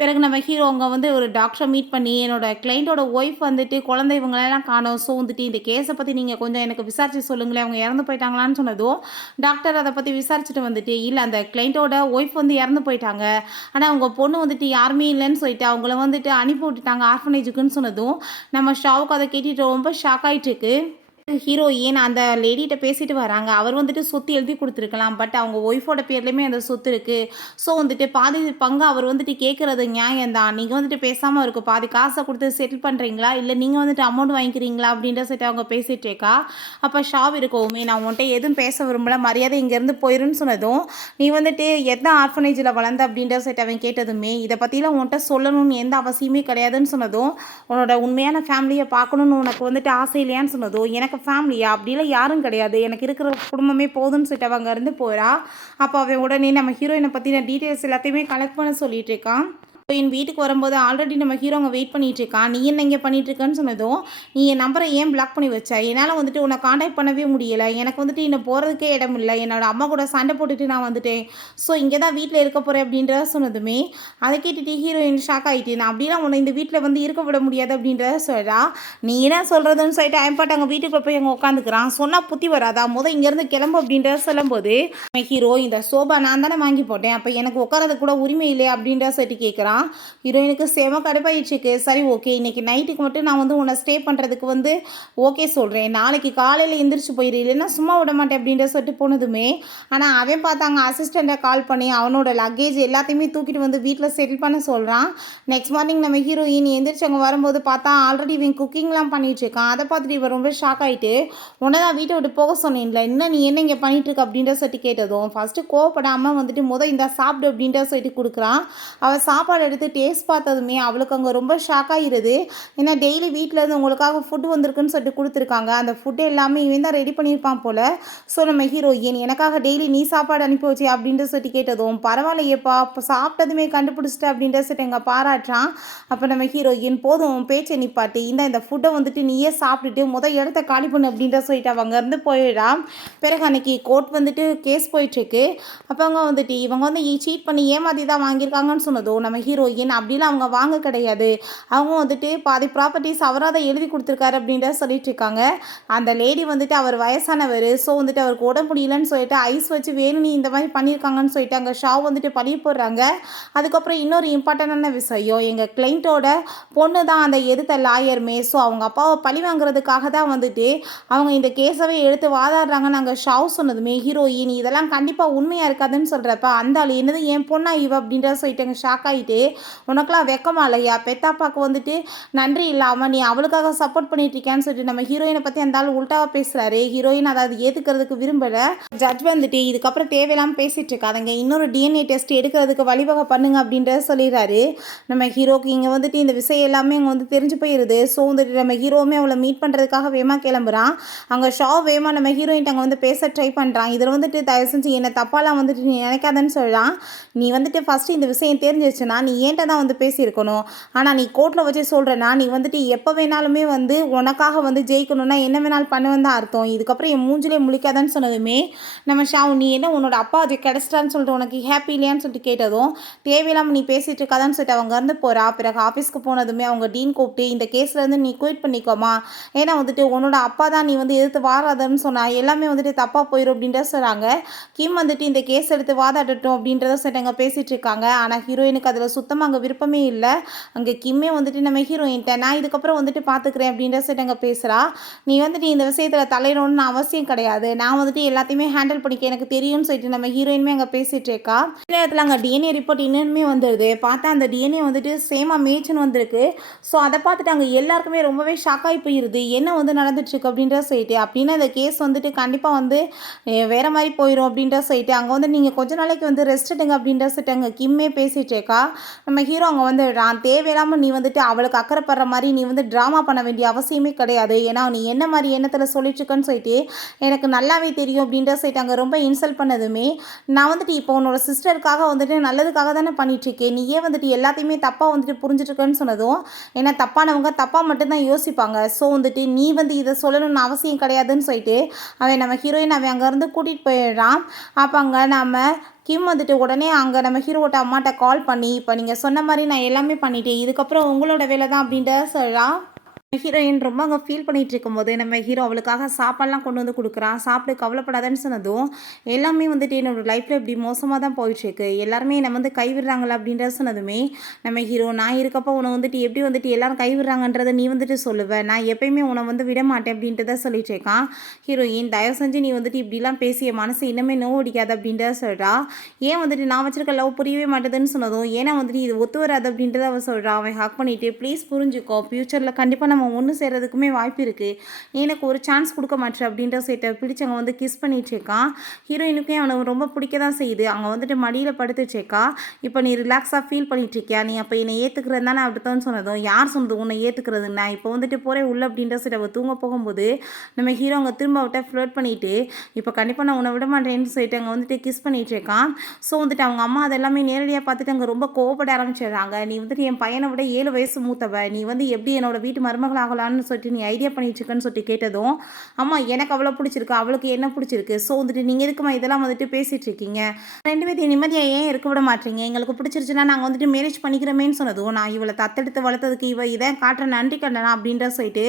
பிறகு நம்ம ஹீரோ அவங்க வந்து ஒரு டாக்டரை மீட் பண்ணி என்னோட கிளைண்ட்டோட ஒய்ஃப் வந்துட்டு குழந்தை இவங்களெல்லாம் காணோம், ஸோ வந்துட்டு இந்த கேஸை பற்றி நீங்கள் கொஞ்சம் எனக்கு விசாரிச்சு சொல்லுங்களேன், அவங்க இறந்து போயிட்டாங்களான்னு சொன்னதும் டாக்டர் அதை பற்றி விசாரிச்சுட்டு வந்துட்டு இல்லை அந்த கிளைண்ட்டோட ஒய்ஃப் வந்து இறந்து போயிட்டாங்க, ஆனால் அவங்க பொண்ணு வந்துட்டு யாருமே இல்லைன்னு சொல்லிட்டு அவங்கள வந்துட்டு அனுப்பி விட்டுட்டாங்க ஆர்ஃபனேஜுக்குன்னு சொன்னதும் நம்ம ஷாவுக்கு அதை கேட்டுட்டு ரொம்ப ஷாக் ஆகிட்டு இருக்கு. ஹீரோயின் அந்த லேடிகிட்ட பேசிட்டு வராங்க. அவர் வந்துட்டு சொத்து எழுதி கொடுத்துருக்கலாம், பட் அவங்க ஒய்ஃபோட பேர்லேயுமே அந்த சொத்து இருக்குது, ஸோ வந்துட்டு பாதி பங்கு அவர் வந்துட்டு கேட்குறது நியாயம்தான், நீங்கள் வந்துட்டு பேசாமல் இருக்கு பாதி காசை கொடுத்து செட்டில் பண்ணுறீங்களா இல்லை நீங்கள் வந்துட்டு அமௌண்ட் வாங்கிக்கிறீங்களா அப்படின்ற சொல்லிட்டு அவங்க பேசிகிட்டு இருக்கா. அப்போ ஷாப் இருக்கவுமே நான் உன்ட்ட எதுவும் பேச விரும்பல, மரியாதை இங்கேருந்து போயிருன்னு சொன்னதும் நீ வந்துட்டு எந்த ஆர்ஃபனேஜில் வளர்ந்த அப்படின்ற சொல்லிட்டு அவன் கேட்டதுமே இதை பற்றிலாம் உன்ட்ட சொல்லணும்னு எந்த அவசியமே கிடையாதுன்னு சொன்னதும் உன்னோட உண்மையான ஃபேமிலியை பார்க்கணுன்னு உனக்கு வந்துட்டு ஆசை இல்லையான்னு சொன்னதும் எனக்கு ஃபேமிலியா அப்படிலாம் யாரும் கிடையாது, எனக்கு இருக்கிற குடும்பமே போதும்னு சொல்லிட்டு அவங்க இருந்து போகிறா. அப்போ அவன் உடனே நம்ம ஹீரோயினை பற்றின டீட்டெயில்ஸ் எல்லாத்தையுமே கலெக்ட் பண்ண சொல்லிட்டு இருக்கான். என் வீட்டுக்கு வரும்போது ஆல்ரெடி நம்ம ஹீரோ அங்கே வெயிட் பண்ணிட்டு இருக்கான். நீ என்ன இங்கே பண்ணிட்டு இருக்கன்னு சொன்னதும் நீ என் நம்பரை ஏன் பிளாக் பண்ணி வச்ச, என்னால் வந்துட்டு உன்னை காண்டாக்ட் பண்ணவே முடியலை, எனக்கு வந்துட்டு இன்னும் போகிறதுக்கே இடம் இல்லை, என்னோட அம்மா கூட சண்டை போட்டுட்டு நான் வந்துட்டேன், ஸோ இங்கே தான் வீட்டில் இருக்க போகிறேன் அப்படின்றத சொன்னதுமே அதை கேட்டுட்டு ஹீரோயின் ஷாக் ஆகிட்டு நான் அப்படிலாம் உன்னை இந்த வீட்டில் வந்து இருக்க விட முடியாது அப்படின்றத சொல்கிறா. நீ என்ன சொல்கிறதுன்னு சொல்லிட்டு அயன்பாட்டு அங்கே வீட்டுக்குள்ளே போய் அங்கே உட்காந்துக்கிறான். சொன்னால் புத்தி வராதா, இங்கேருந்து கிளம்பு அப்படின்றத சொல்லும்போது ஹீரோ இந்த சோபா நான் தானே வாங்கி போட்டேன், அப்போ எனக்கு உட்காரது கூட உரிமை இல்லை அப்படின்ற சொல்லிட்டு கேட்குறான். சொல்கிறான். ஹீரோயினுக்கு செம கடுப்பாயிடுச்சுக்கு. சரி ஓகே, இன்றைக்கி நைட்டுக்கு மட்டும் நான் வந்து உன்னை ஸ்டே பண்ணுறதுக்கு வந்து ஓகே சொல்கிறேன், நாளைக்கு காலையில் எந்திரிச்சு போயிடு, இல்லைன்னா சும்மா விட மாட்டேன் அப்படின்ற சொல்லிட்டு போனதுமே, ஆனால் அவன் பார்த்தாங்க அசிஸ்டண்ட்டை கால் பண்ணி அவனோட லக்கேஜ் எல்லாத்தையுமே தூக்கிட்டு வந்து வீட்டில் செட்டில் பண்ண சொல்கிறான். நெக்ஸ்ட் மார்னிங் நம்ம ஹீரோயின் எந்திரிச்சு அங்கே வரும்போது பார்த்தா ஆல்ரெடி இவன் குக்கிங்லாம் பண்ணிகிட்ருக்கான். அதை பார்த்துட்டு இவன் ரொம்ப ஷாக் ஆகிட்டு, உன்னை தான் வீட்டை விட்டு போக சொன்னேன்ல, இன்னும் நீ என்ன இங்கே பண்ணிகிட்ருக்க அப்படின்ற சொல்லிட்டு கேட்டதும் ஃபஸ்ட்டு கோவப்படாமல் வந்துட்டு இந்த சாப்பிடு அப்படின்ற சொல்லிட்டு கொடுக்குறான். அவள் சாப்பாடு எடுத்து டேஸ்ட் பார்த்ததுமே அவளுக்கு அங்கே ரொம்ப ஷாக் ஆகிடுது. ஏன்னா டெய்லி வீட்டிலேருந்து உங்களுக்காக ஃபுட்டு வந்திருக்குன்னு சொல்லிட்டு கொடுத்துருக்காங்க. அந்த ஃபுட்டு எல்லாமே இவன் தான் ரெடி பண்ணியிருப்பான் போல். ஸோ நம்ம ஹீரோயின் எனக்காக டெய்லி நீ சாப்பாடு அனுப்பி வச்சு அப்படின்ற சொல்லிட்டு கேட்டதும் பரவாயில்லையேப்பா, இப்போ சாப்பிட்டதுமே கண்டுபிடிச்சிட்டு அப்படின்ற சொல்லிட்டு எங்கள் பாராட்டுறான். அப்போ நம்ம ஹீரோயின் போதும் பேச்சை நிப்பாட்டு, இந்த ஃபுட்டை வந்துட்டு நீயே சாப்பிட்டுட்டு இடத்த காலி பண்ணு அப்படின்ற சொல்லிட்டு அவங்க இருந்து போயிடான். பிறகு அன்னைக்கு கோர்ட் வந்துட்டு கேஸ் போயிட்டுருக்கு. அப்போ அவங்க வந்துட்டு இவங்க வந்து சீட் பண்ணி ஏமாற்றி தான் வாங்கியிருக்காங்கன்னு சொன்னதும் நம்ம ஹீரோயின் அப்படிலாம் அவங்க வாங்க கிடையாது, அவங்க வந்துட்டு பாதி ப்ராப்பர்ட்டிஸ் அவராக தான் எழுதி கொடுத்துருக்காரு அப்படின்ற சொல்லிட்டு இருக்காங்க. அந்த லேடி வந்துட்டு அவர் வயசானவர், ஸோ வந்துட்டு அவருக்கு உடம்பு முடியலன்னு சொல்லிட்டு ஐஸ் வச்சு வேணும்னு இந்த மாதிரி பண்ணியிருக்காங்கன்னு சொல்லிட்டு அங்கே ஷாவ் வந்துட்டு பழிய போடுறாங்க. அதுக்கப்புறம் இன்னொரு இம்பார்ட்டண்டான விஷயம், எங்கள் கிளைண்ட்டோட பொண்ணு தான் அந்த எதிர்த்த லாயருமே, ஸோ அவங்க அப்பாவை பழி வாங்குறதுக்காக தான் வந்துட்டு அவங்க இந்த கேஸவே எடுத்து வாதாடுறாங்கன்னு அங்கே ஷாவ் சொன்னதுமே ஹீரோயின் இதெல்லாம் கண்டிப்பாக உண்மையாக இருக்காதுன்னு சொல்கிறப்ப அந்த ஆள் என்னது என் பொண்ணா இவ அப்படின்ற சொல்லிட்டு அங்கே ஷாக் ஆகிட்டு, உனக்குலாம் வெக்கமா இல்லையா, பெத்தாப்பாக்கு வந்துட்டு நன்றி இல்லாமல் நீ அவளுக்காக சப்போர்ட் பண்ணிட்டு இருக்கான்னு சொல்லிட்டு நம்ம ஹீரோயினை பற்றி அந்த ஆள் உள்டாவாக பேசுகிறாரு. ஹீரோயின் அதாவது ஏற்றுக்கிறதுக்கு விரும்பலை. ஜட்ஜ் வந்துட்டு இதுக்கப்புறம் தேவையில்லாமல் பேசிகிட்டு இருக்காதுங்க, இன்னொரு டிஎன்ஏ டெஸ்ட் எடுக்கிறதுக்கு வழிவகை பண்ணுங்க அப்படின்றத சொல்லிடுறாரு. நம்ம ஹீரோக்கு இங்கே வந்துட்டு இந்த விஷயம் எல்லாமே இங்கே வந்து தெரிஞ்சு போயிடுது. ஸோ வந்துட்டு நம்ம ஹீரோவுமே அவளை மீட் பண்ணுறதுக்காக வேமா கிளம்புறான். அங்கே வேமா நம்ம ஹீரோயின் அங்கே வந்து பேச ட்ரை பண்ணுறான். இதில் வந்துட்டு தயவு செஞ்சு என்னை தப்பாலாம் வந்துட்டு நீ நினைக்காதன்னு சொல்கிறான். நீ வந்துட்டு ஃபஸ்ட்டு இந்த விஷயம் தெரிஞ்சிச்சுன்னா நீ ஏன்ட்ட தான் வந்து பேசியிருக்கணும், ஆனால் நீ கோர்ட்டில் வச்சு சொல்கிறேன்னா நீ வந்துட்டு எப்போ வேணாலுமே வந்து உனக்காக வந்து ஜெயிக்கணும்னா என்ன வேணாலும் பண்ணுவேன் தான் அர்த்தம், இதுக்கப்புறம் என் மூஞ்சிலே முழிக்காதான்னு சொன்னதுமே நம்ம நீ என்ன உன்னோட அப்பா அது கிடச்சிட்டான்னு சொல்லிட்டு உனக்கு ஹாப்பி இல்லையான்னு சொல்லிட்டு கேட்டதும் தேவையில்லாமல் நீ பேசிகிட்டு இருக்காதான்னு சொல்லிட்டு அவங்க இருந்து போகிறா. பிறகு ஆஃபீஸ்க்கு போனதுமே அவங்க டீன் கூப்பிட்டு இந்த கேஸ்லேருந்து நீ குயிட் பண்ணிக்கோமா, ஏன்னா வந்துட்டு உன்னோட அப்பா தான் நீ வந்து எதிர்த்து வாராதன்னு சொன்னா எல்லாமே வந்துட்டு தப்பாக போயிடும் அப்படின்றத சொல்கிறாங்க. கிம் வந்துட்டு இந்த கேஸ் எடுத்து வாதாடட்டும் அப்படின்றத சொல்லிட்டு அங்கே பேசிகிட்டு இருக்காங்க. ஆனால் ஹீரோயினுக்கு அதில் சுத்தமாக அங்கே விருப்பமே இல்லை. அங்கே கிம்மே வந்துட்டு நம்ம ஹீரோயின்ட்ட நான் இதுக்கப்புறம் வந்துட்டு பார்த்துக்கிறேன் அப்படின்ற சொல்லிட்டு அங்கே பேசுகிறா. நீ வந்துட்டு இந்த விஷயத்தில் தலையிடணும்னு அவசியம் கிடையாது, நான் வந்துட்டு எல்லாத்தையுமே ஹேண்டில் பண்ணிக்க எனக்கு தெரியும்னு சொல்லிட்டு நம்ம ஹீரோயினுமே அங்கே பேசிகிட்டு இருக்கா. நேரத்தில் அங்கே டிஎன்ஏ ரிப்போர்ட் இன்னுமே வந்துடுது. பார்த்தா அந்த டிஎன்ஏ வந்துட்டு சேமாக மேட்ச்னு வந்திருக்கு. ஸோ அதை பார்த்துட்டு அங்கே எல்லாருக்குமே ரொம்பவே ஷாக்காகி போயிடுது, என்ன வந்து நடந்துட்டுருக்கு அப்படின்ற சொல்லிட்டு. அப்படின்னா இந்த கேஸ் வந்துட்டு கண்டிப்பாக வந்து வேறு மாதிரி போயிடும் அப்படின்ற சொல்லிட்டு அங்கே வந்து நீங்கள் கொஞ்ச நாளைக்கு வந்து ரெஸ்ட் எடுங்க அப்படின்ற சொல்லிட்டு அங்கே கிம்மே பேசிகிட்டு இருக்கா. நம்ம ஹீரோ அங்கே வந்து தேவையில்லாமல் நீ வந்துட்டு அவளுக்கு அக்கறைப்படுற மாதிரி நீ வந்து ட்ராமா பண்ண வேண்டிய அவசியமே கிடையாது, ஏன்னா நீ என்ன மாதிரி எண்ணத்தில் சொல்லிட்டுருக்கன்னு சொல்லிட்டு எனக்கு நல்லாவே தெரியும் அப்படின்ற சொல்லிட்டு அங்கே ரொம்ப இன்சல்ட் பண்ணதுமே, நான் வந்துட்டு இப்போ உன்னோட சிஸ்டருக்காக வந்துட்டு நல்லதுக்காக தானே பண்ணிகிட்ருக்கேன், நீயே வந்துட்டு எல்லாத்தையுமே தப்பாக வந்துட்டு புரிஞ்சுட்ருக்கேன்னு சொன்னதும், ஏன்னா தப்பானவங்க தப்பாக மட்டும்தான் யோசிப்பாங்க, ஸோ வந்துட்டு நீ வந்து இதை சொல்லணும்னு அவசியம் கிடையாதுன்னு சொல்லிட்டு அவன் நம்ம ஹீரோயின் அவன் அங்கேருந்து கூட்டிகிட்டு போயிடுறான். அப்போ அங்கே நம்ம கிம் வந்துட்டு உடனே அங்கே நம்ம ஹீரோட்ட அம்மாட்ட கால் பண்ணி இப்போ நீங்கள் சொன்ன மாதிரி நான் எல்லாமே பண்ணிட்டேன், இதுக்கப்புறம் உங்களோட வேலை தான் அப்படின்றத சொல்கிறான். ஹீரோயின் ரொம்ப அங்கே ஃபீல் பண்ணிகிட்டு இருக்கும்போது நம்ம ஹீரோ அவளுக்காக சாப்பாடெலாம் கொண்டு வந்து கொடுக்குறான். சாப்பிட்டு கவலைப்படாதன்னு சொன்னதும் எல்லாமே வந்துட்டு என்னோடய லைஃப்பில் இப்படி மோசமாக தான் போயிட்டுருக்கு, எல்லாருமே என்னை வந்து கைவிடுறாங்களா அப்படின்றத சொன்னதுமே நம்ம ஹீரோ நான் இருக்கப்போ உன்னை வந்துட்டு எப்படி வந்துட்டு எல்லோரும் கைவிடுறாங்கன்றதை நீ வந்துட்டு சொல்லுவேன், நான் எப்பயுமே உன்னை வந்து விட மாட்டேன் அப்படின்றத சொல்லிட்டு இருக்கான். ஹீரோயின் தயவு செஞ்சு நீ வந்துட்டு இப்படிலாம் பேசிய மனசு இன்னமே நோவு அடிக்காது அப்படின்றத சொல்கிறா. ஏன் வந்துட்டு நான் வச்சிருக்க லவ் புரியவே மாட்டேதுன்னு சொன்னதும் ஏன்னா வந்துட்டு இது ஒத்து வராது அப்படின்றத அவள் சொல்கிறான். அவன் ஹக் பண்ணிவிட்டு ப்ளீஸ் புரிஞ்சுக்கோ, ஃப்யூச்சரில் கண்டிப்பாக நம்ம ஒன்று சேர்றதுக்குமே வாய்ப்பு இருக்குது, நீ எனக்கு ஒரு சான்ஸ் கொடுக்க மாட்டேற அப்படின்ற சைட்டை பிடிச்சவங்க வந்து கிஸ் பண்ணிட்டுருக்கான். ஹீரோயினுக்கே அவனை ரொம்ப பிடிக்க தான் செய்யுது. அங்கே வந்துட்டு மடியில் படுத்துச்சேக்கா, இப்போ நீ ரிலாக்ஸாக ஃபீல் பண்ணிகிட்ருக்கியா, நீ அப்போ என்னை ஏற்றுக்கிறது தானே அப்படித்தான் சொன்னதும் யார் சொன்னது உன்னை ஏற்றுக்கிறதுன்னா, இப்போ வந்துட்டு போகிறேன் உள்ள அப்படின்ற சைட்டை அவள் தூங்க போகும்போது நம்ம ஹீரோ அங்கே திரும்ப அவட்ட ஃப்ளர்ட் பண்ணிவிட்டு இப்போ கண்டிப்பாக நான் உன்னை விட மாட்டேன்னு சொல்லிட்டு அங்கே வந்துட்டு கிஸ் பண்ணிகிட்ருக்கான். ஸோ வந்துட்டு அவங்க அம்மா அதெல்லாமே நேரடியாக பார்த்துட்டு அங்கே ரொம்ப கோவப்பட ஆரம்பிச்சிடுறாங்க. நீ வந்துட்டு என் பையனை விட 7 வயசு மூத்தவ, நீ வந்து எப்படி என்னோட வீட்டு மருமக மருமகள் ஆகலான்னு சொல்லிட்டு நீ ஐடியா பண்ணிட்டு இருக்கேன்னு சொல்லிட்டு கேட்டதும், அம்மா எனக்கு அவ்வளோ பிடிச்சிருக்கு, அவளுக்கு என்ன பிடிச்சிருக்கு, ஸோ வந்துட்டு நீங்கள் எதுக்குமா இதெல்லாம் வந்துட்டு பேசிகிட்டு இருக்கீங்க, 2 பேத்தையும் நிம்மதியாக ஏன் இருக்க விட மாட்டீங்க, எங்களுக்கு பிடிச்சிருச்சுன்னா நாங்கள் வந்துட்டு மேரேஜ் பண்ணிக்கிறோமேன்னு சொன்னதும், நான் இவளை தத்தெடுத்து வளர்த்ததுக்கு இதை காட்டுற நன்றி கண்டனா அப்படின்ற சொல்லிட்டு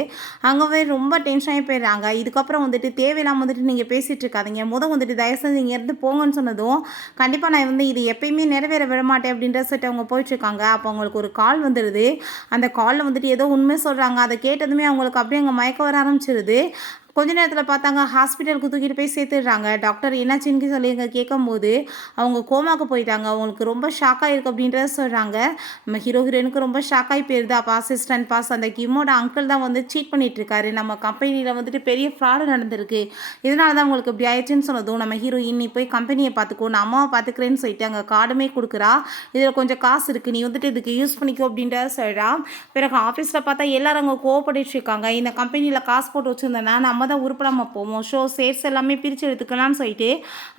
அங்கவே ரொம்ப டென்ஷன் ஆகி போயிடுறாங்க. இதுக்கப்புறம் வந்துட்டு தேவையில்லாமல் வந்துட்டு நீங்கள் பேசிகிட்டு இருக்காதீங்க, வந்துட்டு தயவு செஞ்சு இங்கேருந்து போங்கன்னு சொன்னதும், கண்டிப்பாக நான் வந்து இது எப்பயுமே நிறைவேற விட மாட்டேன் அப்படின்ற சொல்லிட்டு அவங்க போயிட்டுருக்காங்க. அப்போ அவங்களுக்கு ஒரு கால் வந்துடுது. அந்த காலில் வந்துட்டு ஏதோ உண்மை சொல்கிறாங்க. அதை கேட்டதுமே அவங்களுக்கு அப்படியே அங்கே மயக்கம் வர ஆரம்பிச்சிருது. கொஞ்ச நேரத்தில் பார்த்தாங்க ஹாஸ்பிட்டலுக்கு தூக்கிட்டு போய் சேர்த்துடுறாங்க. டாக்டர் என்னாச்சுன்னு சொல்லி இங்கே கேட்கும்போது அவங்க கோமாக்கு போயிட்டாங்க. அவங்களுக்கு ரொம்ப ஷாக்காக இருக்குது அப்படின்றத சொல்கிறாங்க. நம்ம ஹீரோயினுக்கு ரொம்ப ஷாக்காகி போயிருது. அப்போ அசிஸ்டன்ட் பாஸ் அந்த கிம்மோட அங்கிள் தான் வந்து சீட் பண்ணிட்டு இருக்காரு. நம்ம கம்பெனியில் வந்துட்டு பெரிய ஃப்ராடு நடந்திருக்கு, இதனால தான் உங்களுக்கு இப்படி ஆயிடுச்சுன்னு சொன்னதும், நம்ம ஹீரோயின் நீ போய் கம்பெனியை பார்த்துக்கோ, நான் அம்மாவை பார்த்துக்கிறேன்னு சொல்லிட்டு அங்கே கார்டுமே கொடுக்குறா. இதில் கொஞ்சம் காசு இருக்குது, நீ வந்துட்டு இதுக்கு யூஸ் பண்ணிக்கோ அப்படின்றத சொல்கிறா. பிறகு ஆஃபீஸில் பார்த்தா எல்லாரும் அங்கே கோவப்பட்டு இருக்காங்க. இந்த கம்பெனியில் காசு போட்டு வச்சுருந்தேன்னா நம்ம தான் உருப்படாமல் போவோம், ஷோ ஷேர்ஸ் எல்லாமே பிரித்து எடுத்துக்கலாம்னு சொல்லிட்டு.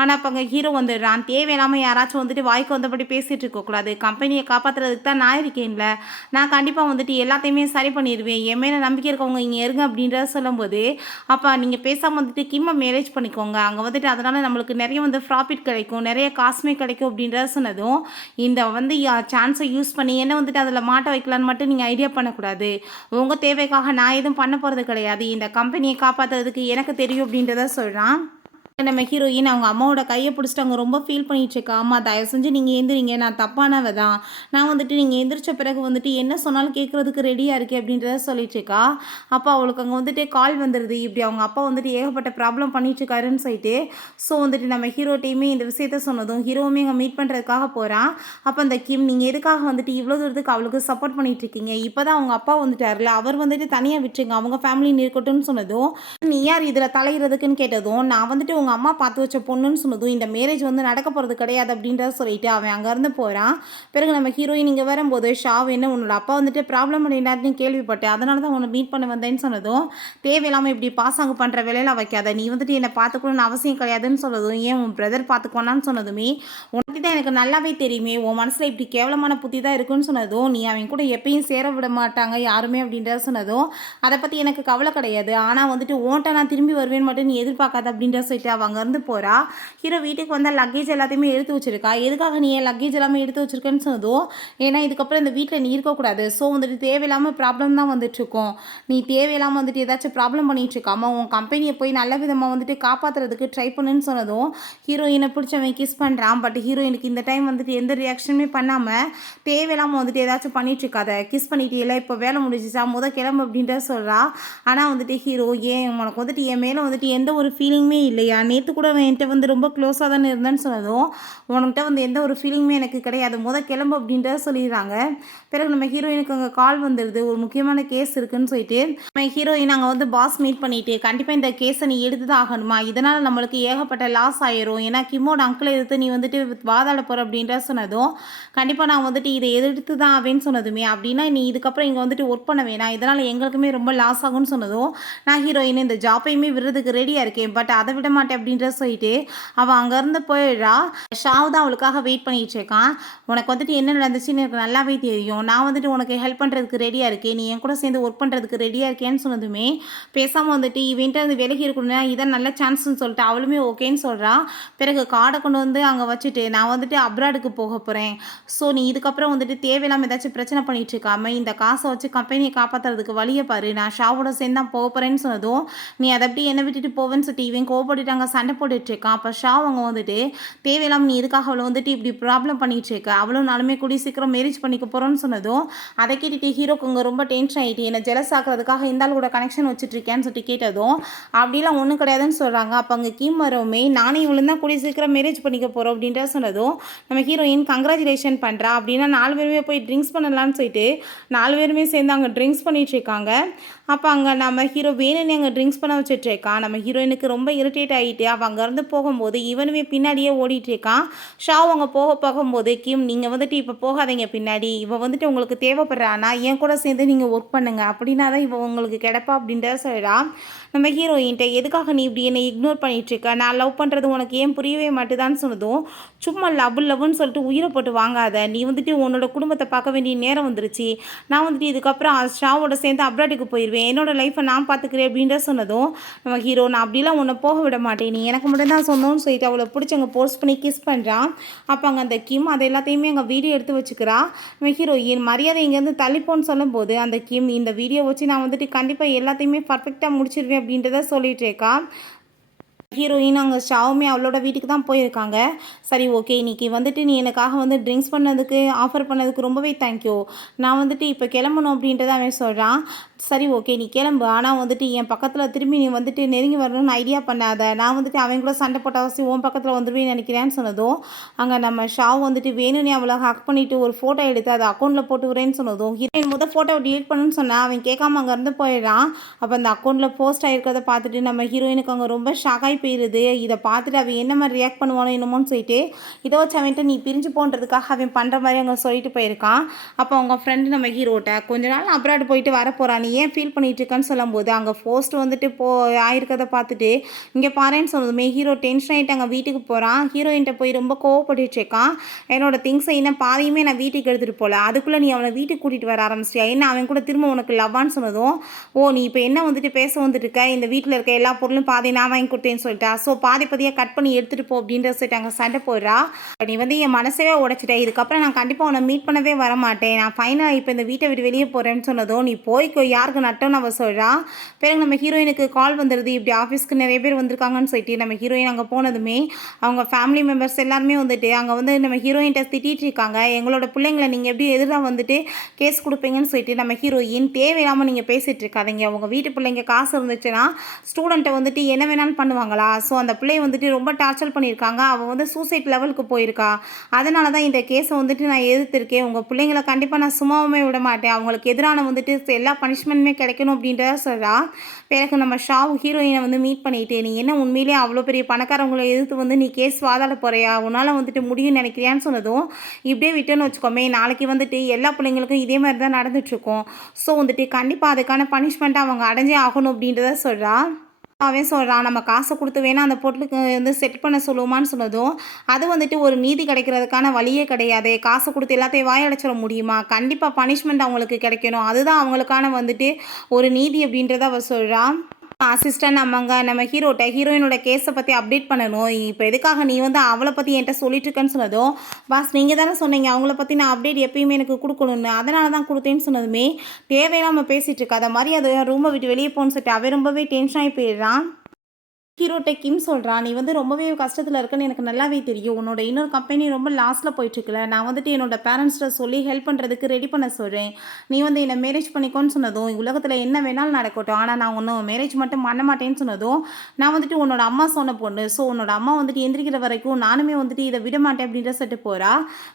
ஆனால் அப்போ அங்கே ஹீரோ வந்துடுறான். தேவையில்லாமல் யாராச்சும் வந்துட்டு வாய்க்கு வந்தபடி பேசிகிட்டு இருக்கக்கூடாது, கம்பெனியை காப்பாற்றுறதுக்கு தான் நான் இருக்கேன்ல, நான் கண்டிப்பாக வந்துட்டு எல்லாத்தையுமே சரி பண்ணிடுவேன், என் மேலே நம்பிக்கை இருக்கவங்க இங்கே இருங்க அப்படின்றத சொல்லும்போது, அப்போ நீங்கள் பேசாமல் வந்துட்டு கிம்மை மேரேஜ் பண்ணிக்கோங்க, அங்கே வந்துட்டு அதனால் நம்மளுக்கு நிறைய வந்து ப்ராஃபிட் கிடைக்கும், நிறைய காசுமே கிடைக்கும் அப்படின்றத சொன்னதும், இந்த வந்து சான்ஸை யூஸ் பண்ணி என்ன வந்துட்டு அதில் மாட்ட வைக்கலான்னு மட்டும் நீங்கள் ஐடியா பண்ணக்கூடாது, உங்கள் தேவைக்காக நான் எதுவும் பண்ண போகிறது கிடையாது, இந்த கம்பெனியை காப்பாற்றுறதுக்கு எனக்கு தெரியும் அப்படின்றத சொல்கிறான். நம்ம ஹீரோயின் அவங்க அம்மாவோட கையை பிடிச்சிட்டு அவங்க ரொம்ப ஃபீல் பண்ணிட்டுருக்கா. அம்மா தயவு செஞ்சு நீங்கள் எழுந்திரிங்க, நான் தப்பானவ தான், நான் வந்துட்டு நீங்கள் எந்திரிச்ச பிறகு வந்துட்டு என்ன சொன்னாலும் கேட்குறதுக்கு ரெடியாக இருக்கே அப்படின்றத சொல்லிட்டுருக்கா. அப்போ அவளுக்கு அங்கே வந்துட்டு கால் வந்துடுது, இப்படி அவங்க அப்பா வந்துட்டு ஏகப்பட்ட ப்ராப்ளம் பண்ணிட்டுருக்காருன்னு சொல்லிட்டு. ஸோ வந்துட்டு நம்ம ஹீரோட்டையுமே இந்த விஷயத்த சொன்னதும் ஹீரோவுமே அங்கே மீட் பண்ணுறதுக்காக போகிறான். அப்போ அந்த கிம் நீங்கள் எதுக்காக வந்துட்டு இவ்வளோ தூரத்துக்கு அவளுக்கு சப்போர்ட் பண்ணிகிட்ருக்கீங்க, இப்போ தான் அவங்க அப்பா வந்துட்டார்ல, அவர் வந்துட்டு தனியாக விட்டுருங்க, அவங்க ஃபேமிலின்னு இருக்கட்டும்னு சொன்னதும், நீ யார் இதில் தலையிறதுக்குன்னு கேட்டதும், நான் வந்துட்டு உங்கள் அம்மா பார்த்து வச்ச பொண்ணுன்னு சொன்னதும், இந்த மேரேஜ் வந்து நடக்க போகிறது கிடையாது அப்படின்றத சொல்லிட்டு அவன் அங்கேருந்து போகிறான். பிறகு நம்ம ஹீரோயின் இங்கே வரும்போது ஷாவ் என்ன உன்னோட அப்பா வந்துட்டு ப்ராப்ளம் பண்ணிட்டாருன்னு கேள்விப்பட்டேன், அதனால தான் உன்னை மீட் பண்ண வந்தேன்னு சொன்னதும், தேவையில்லாமல் இப்படி பாசாங்க பண்ணுற வேலையில் வைக்காத, நீ வந்துட்டு என்னை பார்த்துக்கணும்னு அவசியம் கிடையாதுன்னு சொன்னதும், ஏன் உன் பிரதர் பார்த்துக்கோனான்னு சொன்னதுமே, உனக்கு தான் எனக்கு நல்லாவே தெரியுமே உன் மனசில் இப்படி கேவலமான புத்தி தான் இருக்குன்னு சொன்னதும், நீ அவன் கூட எப்பயும் சேர விட மாட்டாங்க யாருமே அப்படின்றத சொன்னதும், அதை பற்றி எனக்கு கவலை கிடையாது, ஆனால் வந்துட்டு ஓன்ட்ட நான் திரும்பி வருவேன்னு மட்டும் நீ எதிர்பார்க்காத அப்படின்ற சொல்லிட்டு அங்கேருந்து போகிறா. ஹீரோ வீட்டுக்கு வந்தால் லக்கேஜ் எல்லாத்தையுமே எடுத்து வச்சிருக்கா. எதுக்காக நீ லக்கேஜ் எல்லாமே எடுத்து வச்சிருக்கேன்னு சொன்னதும், ஏன்னா இதுக்கப்புறம் இந்த வீட்டில் நீ இருக்கக்கூடாது, ஸோ வந்துட்டு தேவையில்லாமல் ப்ராப்ளம் தான் வந்துட்டுருக்கோம், நீ தேவையில்லாமல் வந்துட்டு ஏதாச்சும் ப்ராப்ளம் பண்ணிட்டு இருக்காம உன் கம்பெனியை போய் நல்ல விதமாக வந்துட்டு காப்பாற்றுறதுக்கு ட்ரை பண்ணுன்னு சொன்னதும், ஹீரோயினை பிடிச்சவன் கிஸ் பண்ணுறான். பட் ஹீரோயினுக்கு இந்த டைம் வந்துட்டு எந்த ரியாக்ஷனுமே பண்ணாமல் தேவையில்லாமல் வந்துட்டு ஏதாச்சும் பண்ணிட்டு இருக்காத, கிஸ் பண்ணிட்டு இல்லை இப்போ வேலை முடிஞ்சிச்சா கிளம்பு அப்படின்றத சொல்கிறா. ஆனால் வந்துட்டு ஹீரோ ஏன் உனக்கு வந்துட்டு என் மேலே வந்துட்டு எந்த ஒரு ஃபீலிங்குமே இல்லையா, நேற்று கூட என்கிட்ட வந்து ரொம்ப க்ளோஸாக தானே இருந்தேன்னு சொன்னதும், உனக்கிட்ட வந்து எந்த ஒரு ஃபீலிங்குமே எனக்கு கிடையாது, கிளம்பு அப்படின்றத சொல்லிடுறாங்க. பிறகு நம்ம ஹீரோயினுக்கு அங்கே கால் வந்துடுது, ஒரு முக்கியமான கேஸ் இருக்குன்னு சொல்லிட்டு. நம்ம ஹீரோயின் அங்கே வந்து பாஸ் மீட் பண்ணிட்டு, கண்டிப்பாக இந்த கேஸை நீ எடுத்து தான் ஆகணுமா, இதனால் நம்மளுக்கு ஏகப்பட்ட லாஸ் ஆயிரும், ஏன்னா கிம்மோட அங்கிளை எதிர்த்து நீ வந்துட்டு வாதாட போகிற அப்படின்ற சொன்னதும், கண்டிப்பாக நான் வந்துட்டு இதை எதிர்த்து தான் ஆவேன்னு சொன்னதுமே, அப்படின்னா நீ இதுக்கப்புறம் இங்கே வந்துட்டு ஒர்க் பண்ண வேணாம், இதனால் எங்களுக்குமே ரொம்ப லாஸ் ஆகும்னு சொன்னதும், நான் ஹீரோயின் இந்த ஜாப்பையுமே விடுறதுக்கு ரெடியாக இருக்கேன், பட் அதை விட மாட்டேன் அப்படின்ற சொல்லிட்டு அவள் அங்கேருந்து போயிடுறா. ஷாவ் தான் அவளுக்காக வெயிட் பண்ணிட்டு இருக்கான். உனக்கு வந்துட்டு என்ன நடந்துச்சுன்னு எனக்கு நல்லாவே தெரியும், நான் வந்துட்டு உனக்கு ஹெல்ப் பண்ணுறதுக்கு ரெடியாக இருக்கேன், நீ என் கூட சேர்ந்து ஒர்க் பண்ணுறதுக்கு ரெடியாக இருக்கேன்னு சொன்னதுமே, பேசாமல் வந்துட்டு இவன்ட்டு அது விலகி இருக்கணும்னா இதான் நல்ல சான்ஸ்ன்னு சொல்லிட்டு அவளுமே ஓகேன்னு சொல்கிறா. பிறகு கார்டை கொண்டு வந்து அங்கே வச்சுட்டு நான் வந்துட்டு அப்ராடுக்கு போக போகிறேன், ஸோ நீ இதுக்கப்புறம் வந்துட்டு தேவையில்லாமல் ஏதாச்சும் பிரச்சனை பண்ணிட்டு இருக்காம இந்த காசை வச்சு கம்பெனியை காப்பாற்றுறதுக்கு வழியை பாரு, நான் ஷாவோட சேர்ந்து தான் போக போகிறேன்னு சொன்னதும், நீ அதை அப்படி என்ன விட்டுட்டு போவேன்னு சொல்லிட்டு இவன் கோவப்பட்டுட்டாங்க, சண்டை போட்டுட்டு இருக்கான். அப்போ ஷாவ் அவங்க வந்துட்டு தேவையில்லாமல் நீ இதுக்காக அவளை வந்துட்டு இப்படி ப்ராப்ளம் பண்ணிட்டு இருக்க, அவளும் நானுமே கூடி சீக்கிரம் மேரேஜ் பண்ணிக்க போகிறோன்னு சொன்னதும், அதை கேட்டுட்டு ஹீரோக்கு அங்கே ரொம்ப டென்ஷன் ஆகிட்டு என்னை ஜெலஸ் ஆக்கிறதுக்காக இந்த ஆள் கூட கனெக்ஷன் வச்சுட்ருக்கேன்னு சொல்லிட்டு கேட்டதும், அப்படிலாம் ஒன்றும் கிடையாதுன்னு சொல்கிறாங்க. அப்போ அங்கே கீம் வரவுமே நானே இவளு தான் கூடி சீக்கிரம் மேரேஜ் பண்ணிக்க போகிறோம் அப்படின்ற சொன்னதும், நம்ம ஹீரோயின் கங்க்ராச்சுலேஷன் பண்ணுறா. அப்படின்னா 4 பேருமே போய் ட்ரிங்க்ஸ் பண்ணலான்னு சொல்லிட்டு 4 பேருமே சேர்ந்து அங்கே ட்ரிங்க்ஸ் பண்ணிட்டு இருக்காங்க. அப்போ அங்கே நம்ம ஹீரோ வேணும்னே அங்கே ட்ரிங்க்ஸ் பண்ண வச்சுட்ருக்கான். நம்ம ஹீரோயினுக்கு ரொம்ப இரிட்டேட் ஆகிட்டு அவள் அங்கேருந்து போகும்போது இவனுமே பின்னாடியே ஓடிட்டுருக்கான். ஷாவ் அங்கே போகும்போது கிம் நீங்கள் வந்துட்டு இப்போ போகாதீங்க பின்னாடி, இவன் வந்துட்டு உங்களுக்கு தேவைப்படுறானா என் கூட சேர்ந்து நீங்கள் ஒர்க் பண்ணுங்க அப்படின்னா தான் இவன் உங்களுக்கு கிடைப்பா அப்படின்றத சொல்கிறான். நம்ம ஹீரோயின்ட்ட எதுக்காக நீ இப்படி என்னை இக்னோர் பண்ணிகிட்ருக்க, நான் லவ் பண்ணுறது உனக்கு ஏன் புரியவே மாட்டுதான்னு சொன்னதும், சும்மா லவ்வுன்னு சொல்லிட்டு உயிரை போட்டு வாங்காத, நீ வந்துட்டு உன்னோட குடும்பத்தை பார்க்க வேண்டிய நேரம் வந்துருச்சு, நான் வந்துட்டு இதுக்கப்புறம் ஷாவோட சேர்ந்து அப்ராட்டுக்கு போயிடுவேன், என்னோட லைஃப்பை நான் பார்த்துக்கிறேன் அப்படின்ற சொன்னதும் நம்ம ஹீரோ நான் அப்படிலாம் உன்னை போக விட மாட்டேன், நீ எனக்கு மட்டும் தான் சொன்னோன்னு சொல்லிட்டு அவளை பிடிச்சி அங்கே போஸ்ட் பண்ணி கிஸ் பண்ணுறான். அப்போ அங்கே அந்த கிம் அதை எல்லாத்தையுமே அங்கே வீடியோ எடுத்து வச்சுக்கிறா. நம்ம ஹீரோயின் மரியாதை இங்கேருந்து தள்ளிப்போன்னு சொல்லும்போது அந்த கிம் இந்த வீடியோ வச்சு நான் வந்துட்டு கண்டிப்பாக எல்லாத்தையுமே பர்ஃபெக்டாக முடிச்சிருவேன் அப்படின்றத சொல்லிட்டு இருக்கா. ஹீரோயின் அங்கே ஷாவுமே அவளோட வீட்டுக்கு தான் போயிருக்காங்க. சரி ஓகே, இன்றைக்கி வந்துட்டு நீ எனக்காக வந்து ட்ரிங்க்ஸ் பண்ணதுக்கு ஆஃபர் பண்ணதுக்கு ரொம்பவே தேங்க்யூ, நான் வந்துட்டு இப்போ கிளம்பணும் அப்படின்றத அவன் சொல்கிறான். சரி ஓகே நீ கிளம்பு, ஆனால் வந்துட்டு என் பக்கத்தில் திரும்பி நீ வந்துட்டு நெருங்கி வரணும்னு ஐடியா பண்ணாத, நான் வந்துட்டு அவன் கூட சண்டை போட்ட அவசியம் உன் பக்கத்தில் வந்துடுவேன்னு நினைக்கிறேன்னு சொன்னதும் அங்கே நம்ம ஷாவ் வந்துட்டு வேணும்னே அவளை ஹக் பண்ணிவிட்டு ஒரு ஃபோட்டோ எடுத்து அதை அக்கௌண்ட்டில் போட்டு வரேன்னு சொன்னதும் ஹீரோயின் ஃபோட்டோவை டிலீட் பண்ணுன்னு சொன்னால் அவன் கேட்காம அங்கேருந்து போயிடுறான். அப்போ அந்த அக்கௌண்ட்டில் போஸ்ட் ஆகிருக்கிறத பார்த்துட்டு நம்ம ஹீரோயினுக்கு அங்கே ரொம்ப ஷாக்காகி போயிடுது. இதை பார்த்துட்டு அவன் என்ன மாதிரி ரியாக்ட் பண்ணுவானோ என்னமோன்னு சொல்லிட்டு இதை வச்சு அவன்ட்டு நீ பிரிஞ்சு போன்றதுக்காக அவன் பண்ணுற மாதிரி அங்கே சொல்லிட்டு போயிருக்கான். அப்போ அவங்க ஃப்ரெண்டு நம்ம ஹீரோட்ட கொஞ்ச நாள் அப்ராட் போயிட்டு வர போகிறான், நீ ஏன் ஃபீல் பண்ணிட்டு இருக்கான்னு சொல்லும்போது அங்கே போஸ்ட் வந்துட்டு ஆயிருக்கிறத பார்த்துட்டு இங்கே பாருன்னு சொன்னதுமே ஹீரோ டென்ஷன் ஆகிட்டு அங்கே வீட்டுக்கு போகிறான். ஹீரோயின்ட்ட போய் ரொம்ப கோவப்பட்டு இருக்கான். என்னோட திங்ஸை இன்னும் பாதியுமே நான் வீட்டுக்கு எடுத்துகிட்டு போகல, அதுக்குள்ளே நீ அவனை வீட்டுக்கு கூட்டிகிட்டு வர ஆரம்பிச்சியா, என்ன அவன் கூட திரும்ப உனக்கு லவ்வான்னு சொன்னதும் ஓ நீ இப்போ என்ன வந்துட்டு பேச வந்துட்டு இருக்க, இந்த வீட்டில் இருக்க எல்லா பொருளும் பாதி நான் வாங்கி கொடுத்தேன்னு சொல்லிட்டா, ஸோ பாதி பதியாக கட் பண்ணி எடுத்துகிட்டு போ அப்படின்ற சொல்லிட்டு அங்கே சண்டை போடுறா. நீ வந்து என் மனசவே உடைச்சிட்டேன், இதுக்கப்புறம் நான் கண்டிப்பாக உன்னை மீட் பண்ணவே வர மாட்டேன், நான் ஃபைனலாக இப்போ இந்த வீட்டை விட்டு வெளியே போகிறேன்னு சொன்னதும் நீ போய்க்கோ யாருக்கு நட்டோன்னு அவள் சொல்கிறா. பிறகு நம்ம ஹீரோயினுக்கு கால் வந்துடுது, இப்படி ஆஃபீஸ்க்கு நிறைய பேர் வந்திருக்காங்கன்னு சொல்லிட்டு நம்ம ஹீரோயின் அங்கே போனதுமே அவங்க ஃபேமிலி மெம்பர்ஸ் எல்லாருமே வந்துட்டு அங்கே வந்து நம்ம ஹீரோயின்ட்ட திட்டிகிட்டு இருக்காங்க. எங்களோட பிள்ளைங்களை நீங்கள் எப்படி எதிராக வந்துட்டு கேஸ் கொடுப்பீங்கன்னு சொல்லிட்டு நம்ம ஹீரோயின் தேவையில்லாமல் நீங்கள் பேசிகிட்டு இருக்காதீங்க, உங்கள் வீட்டு பிள்ளைங்க காசு இருந்துச்சுன்னா ஸ்டூடெண்ட்டை வந்துட்டு என்ன வேணாலும் பண்ணுவாங்களா, ஸோ அந்த பிள்ளையை வந்துட்டு ரொம்ப டார்ச்சர் பண்ணியிருக்காங்க, அவள் வந்து சூசைட் லெவலுக்கு போயிருக்கா, அதனால தான் இந்த கேஸை வந்துட்டு நான் எதிர்த்திருக்கேன், உங்கள் பிள்ளைங்களை கண்டிப்பாக நான் சும்மாவுமே விட மாட்டேன், அவங்களுக்கு எதிரான வந்துட்டு எல்லா பனிஷ்மெண்ட்டுமே கிடைக்கணும் அப்படின்றத சொல்கிறா. பிறகு நம்ம ஷாவ் ஹீரோயினை வந்து மீட் பண்ணிட்டு நீ என்ன உண்மையிலே அவ்வளோ பெரிய பணக்காரவங்களை எதிர்த்து வந்து நீ கேஸ் வாதாட போறியா, உன்னால் வந்துட்டு முடியும்னு நினைக்கிறியான்னு சொன்னதும் இப்படியே விட்டுன்னு வச்சுக்கோமே நாளைக்கு வந்துட்டு எல்லா பிள்ளைங்களுக்கும் இதே மாதிரி தான் நடந்துட்டுருக்கோம், ஸோ வந்துட்டு கண்டிப்பாக அதுக்கான பனிஷ்மெண்ட்டை அவங்க அடைஞ்சே ஆகணும் அப்படின்றத சொல்கிறா. அவன் சொல்கிறான் நம்ம காசை கொடுத்து வேணால் அந்த பொருளுக்கு வந்து செட் பண்ண சொல்லுவோமான்னு சொன்னதும் அது வந்துட்டு ஒரு நீதி கிடைக்கிறதுக்கான வழியே கிடையாது, காசை கொடுத்து எல்லாத்தையும் வாயடைச்சிட முடியுமா, கண்டிப்பாக பனிஷ்மெண்ட் அவங்களுக்கு கிடைக்கணும், அதுதான் அவங்களுக்கான வந்துட்டு ஒரு நீதி அப்படின்றத அவள் சொல்கிறான். அசிஸ்டன்ட் நம்ம ஹீரோயினோட கேஸை பற்றி அப்டேட் பண்ணணும், இப்போ எதுக்காக நீ வந்து அவளை பற்றி என்கிட்ட சொல்லிட்டு இருக்கேன்னு சொன்னதும் பாஸ் நீங்கள் தானே சொன்னீங்க அவங்கள பற்றி நான் அப்டேட் எப்பயுமே எனக்கு கொடுக்கணும்னு, அதனால தான் கொடுத்தேன்னு சொன்னதுமே தேவையில்லாமல் பேசிகிட்டு இருக்கா, அதை மாதிரி அதை ரூமை விட்டு வெளியே போகணுன்னு சொல்லிட்டு அவன் ரொம்பவே டென்ஷன் ஆகி போயிடுறான். ஹீரோட்ட கிம் சொல்கிறான் நீ வந்து ரொம்பவே கஷ்டத்தில் இருக்குன்னு எனக்கு நல்லாவே தெரியும், உன்னோட இன்னொரு கம்பெனி ரொம்ப லாஸில் போயிட்டுருக்கல, நான் வந்துட்டு என்னோட பேரண்ட்ஸ்கிட்ட சொல்லி ஹெல்ப் பண்ணுறதுக்கு ரெடி பண்ண சொல்கிறேன், நீ வந்து என்னை மேரேஜ் பண்ணிக்கோன்னு சொன்னதும் உலகத்தில் என்ன வேணாலும் நடக்கட்டும் ஆனால் நான் ஒன்றும் மேரேஜ் மட்டும் பண்ண மாட்டேன்னு சொன்னதும் நான் வந்துட்டு உன்னோட அம்மா சொன்ன பொண்ணு, ஸோ உன்னோட அம்மா வந்துட்டு எந்திரிக்கிற வரைக்கும் நானுமே வந்துட்டு இதை விட மாட்டேன் அப்படின்ற சொல்லிட்டு போகிறா.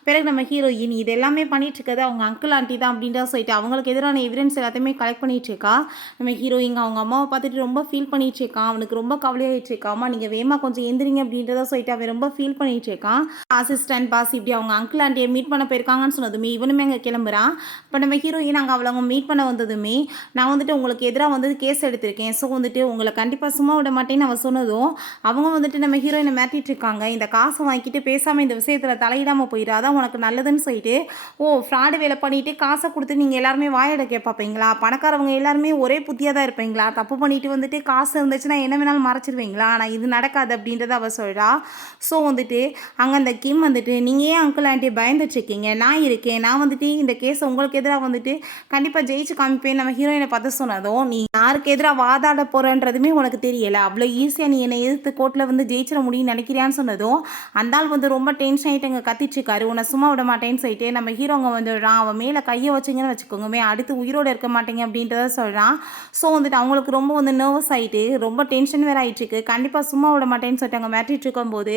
பிறகு நம்ம ஹீரோயின் இது எல்லாமே பண்ணிட்டு இருக்கிறது அவங்க அங்கிள் ஆண்டி தான் அப்படின்ற சொல்லிட்டு அவங்களுக்கு எதிரான எவிடன்ஸ் எல்லாத்தையுமே கலெக்ட் பண்ணிட்டு இருக்கா. நம்ம ஹீரோயின் அவங்க அம்மாவை பார்த்துட்டு ரொம்ப ஃபீல் பண்ணிட்டு இருக்கான், அவனுக்கு ரொம்ப கவலையாக இருக்காமா நீங்கள் வேமா கொஞ்சம் எந்திரிங்க அப்படின்றத சொல்லிட்டு அவன் ரொம்ப ஃபீல் பண்ணிட்டு இருக்கான். அசிஸ்டன்ட் பாஸ் இப்படி அவங்க அங்கிள் ஆண்டியை மீட் பண்ண போயிருக்காங்கன்னு சொன்னதுமே இவனுமே அங்கே கிளம்புறான். இப்போ நம்ம ஹீரோயின் அங்கே அவளை மீட் பண்ண வந்ததுமே நான் வந்துட்டு உங்களுக்கு எதிராக வந்து கேஸ் எடுத்திருக்கேன், ஸோ வந்துட்டு உங்களை கண்டிப்பாக சும்மா விட மாட்டேன்னு அவன் சொன்னதும் அவங்க வந்துட்டு நம்ம ஹீரோயினை மாட்டிட்டு இருக்காங்க, இந்த காசை வாங்கிட்டு பேசாமல் இந்த விஷயத்தில் தலையிடாமல் போயிடு அதான் உனக்கு நல்லதுன்னு சொல்லிட்டு ஓ ஃப்ராடு வேலை பண்ணிட்டு காசை கொடுத்து நீங்கள் எல்லாருமே வாயடை கேட்பாப்பீங்களா, பணக்காரவங்க எல்லாருமே ஒரே புத்தியாக தான் இருப்பீங்களா, தப்பு பண்ணிட்டு வந்துட்டு காசு இருந்துச்சுன்னா என்ன வேணாலும் மறைச்சிருவீங்களா, ஆனால் இது நடக்காது அப்படின்றத அவள் சொல்கிறா. ஸோ வந்துட்டு அங்கே அந்த கிம் வந்துட்டு நீங்கள் ஏன் அங்கிள் ஆண்டி பயந்துட்டுருக்கீங்க, நான் இருக்கேன், நான் வந்துட்டு இந்த கேஸை உங்களுக்கு எதிராக வந்துட்டு கண்டிப்பாக ஜெயிச்சு காமிப்பேன் நம்ம ஹீரோயினை பார்த்து சொன்னதும் நீ யாருக்கு எதிராக வாதாட போகிறன்றதுமே உனக்கு தெரியலை, அவ்வளோ ஈஸியாக நீ என்னை எதிர்த்து கோர்ட்டில் வந்து ஜெயிச்சிட முடியும்னு நினைக்கிறியான்னு சொன்னதும் அந்த ஆள் வந்து ரொம்ப டென்ஷன் ஆகிட்டு அங்கே கத்திட்டுருக்காரு, உன்னை சும்மா விட மாட்டேன்னு சொல்லிட்டு நம்ம ஹீரோங்க வந்துடுறான், அவன் மேலே கையை வச்சிங்கன்னு வச்சுக்கோங்கமே அடுத்து உயிரோடு இருக்க மாட்டேங்க அப்படின்றத சொல்கிறான். ஸோ வந்துட்டு அவங்களுக்கு ரொம்ப வந்து நர்வஸ் ஆகிட்டு ரொம்ப டென்ஷன் வேறு ஆகிட்டு இருக்குது, கண்டிப்பாக சும்மா விட மாட்டேன்னு சொல்லிட்டு அங்கே மிரட்டிட்டு இருக்கும்போது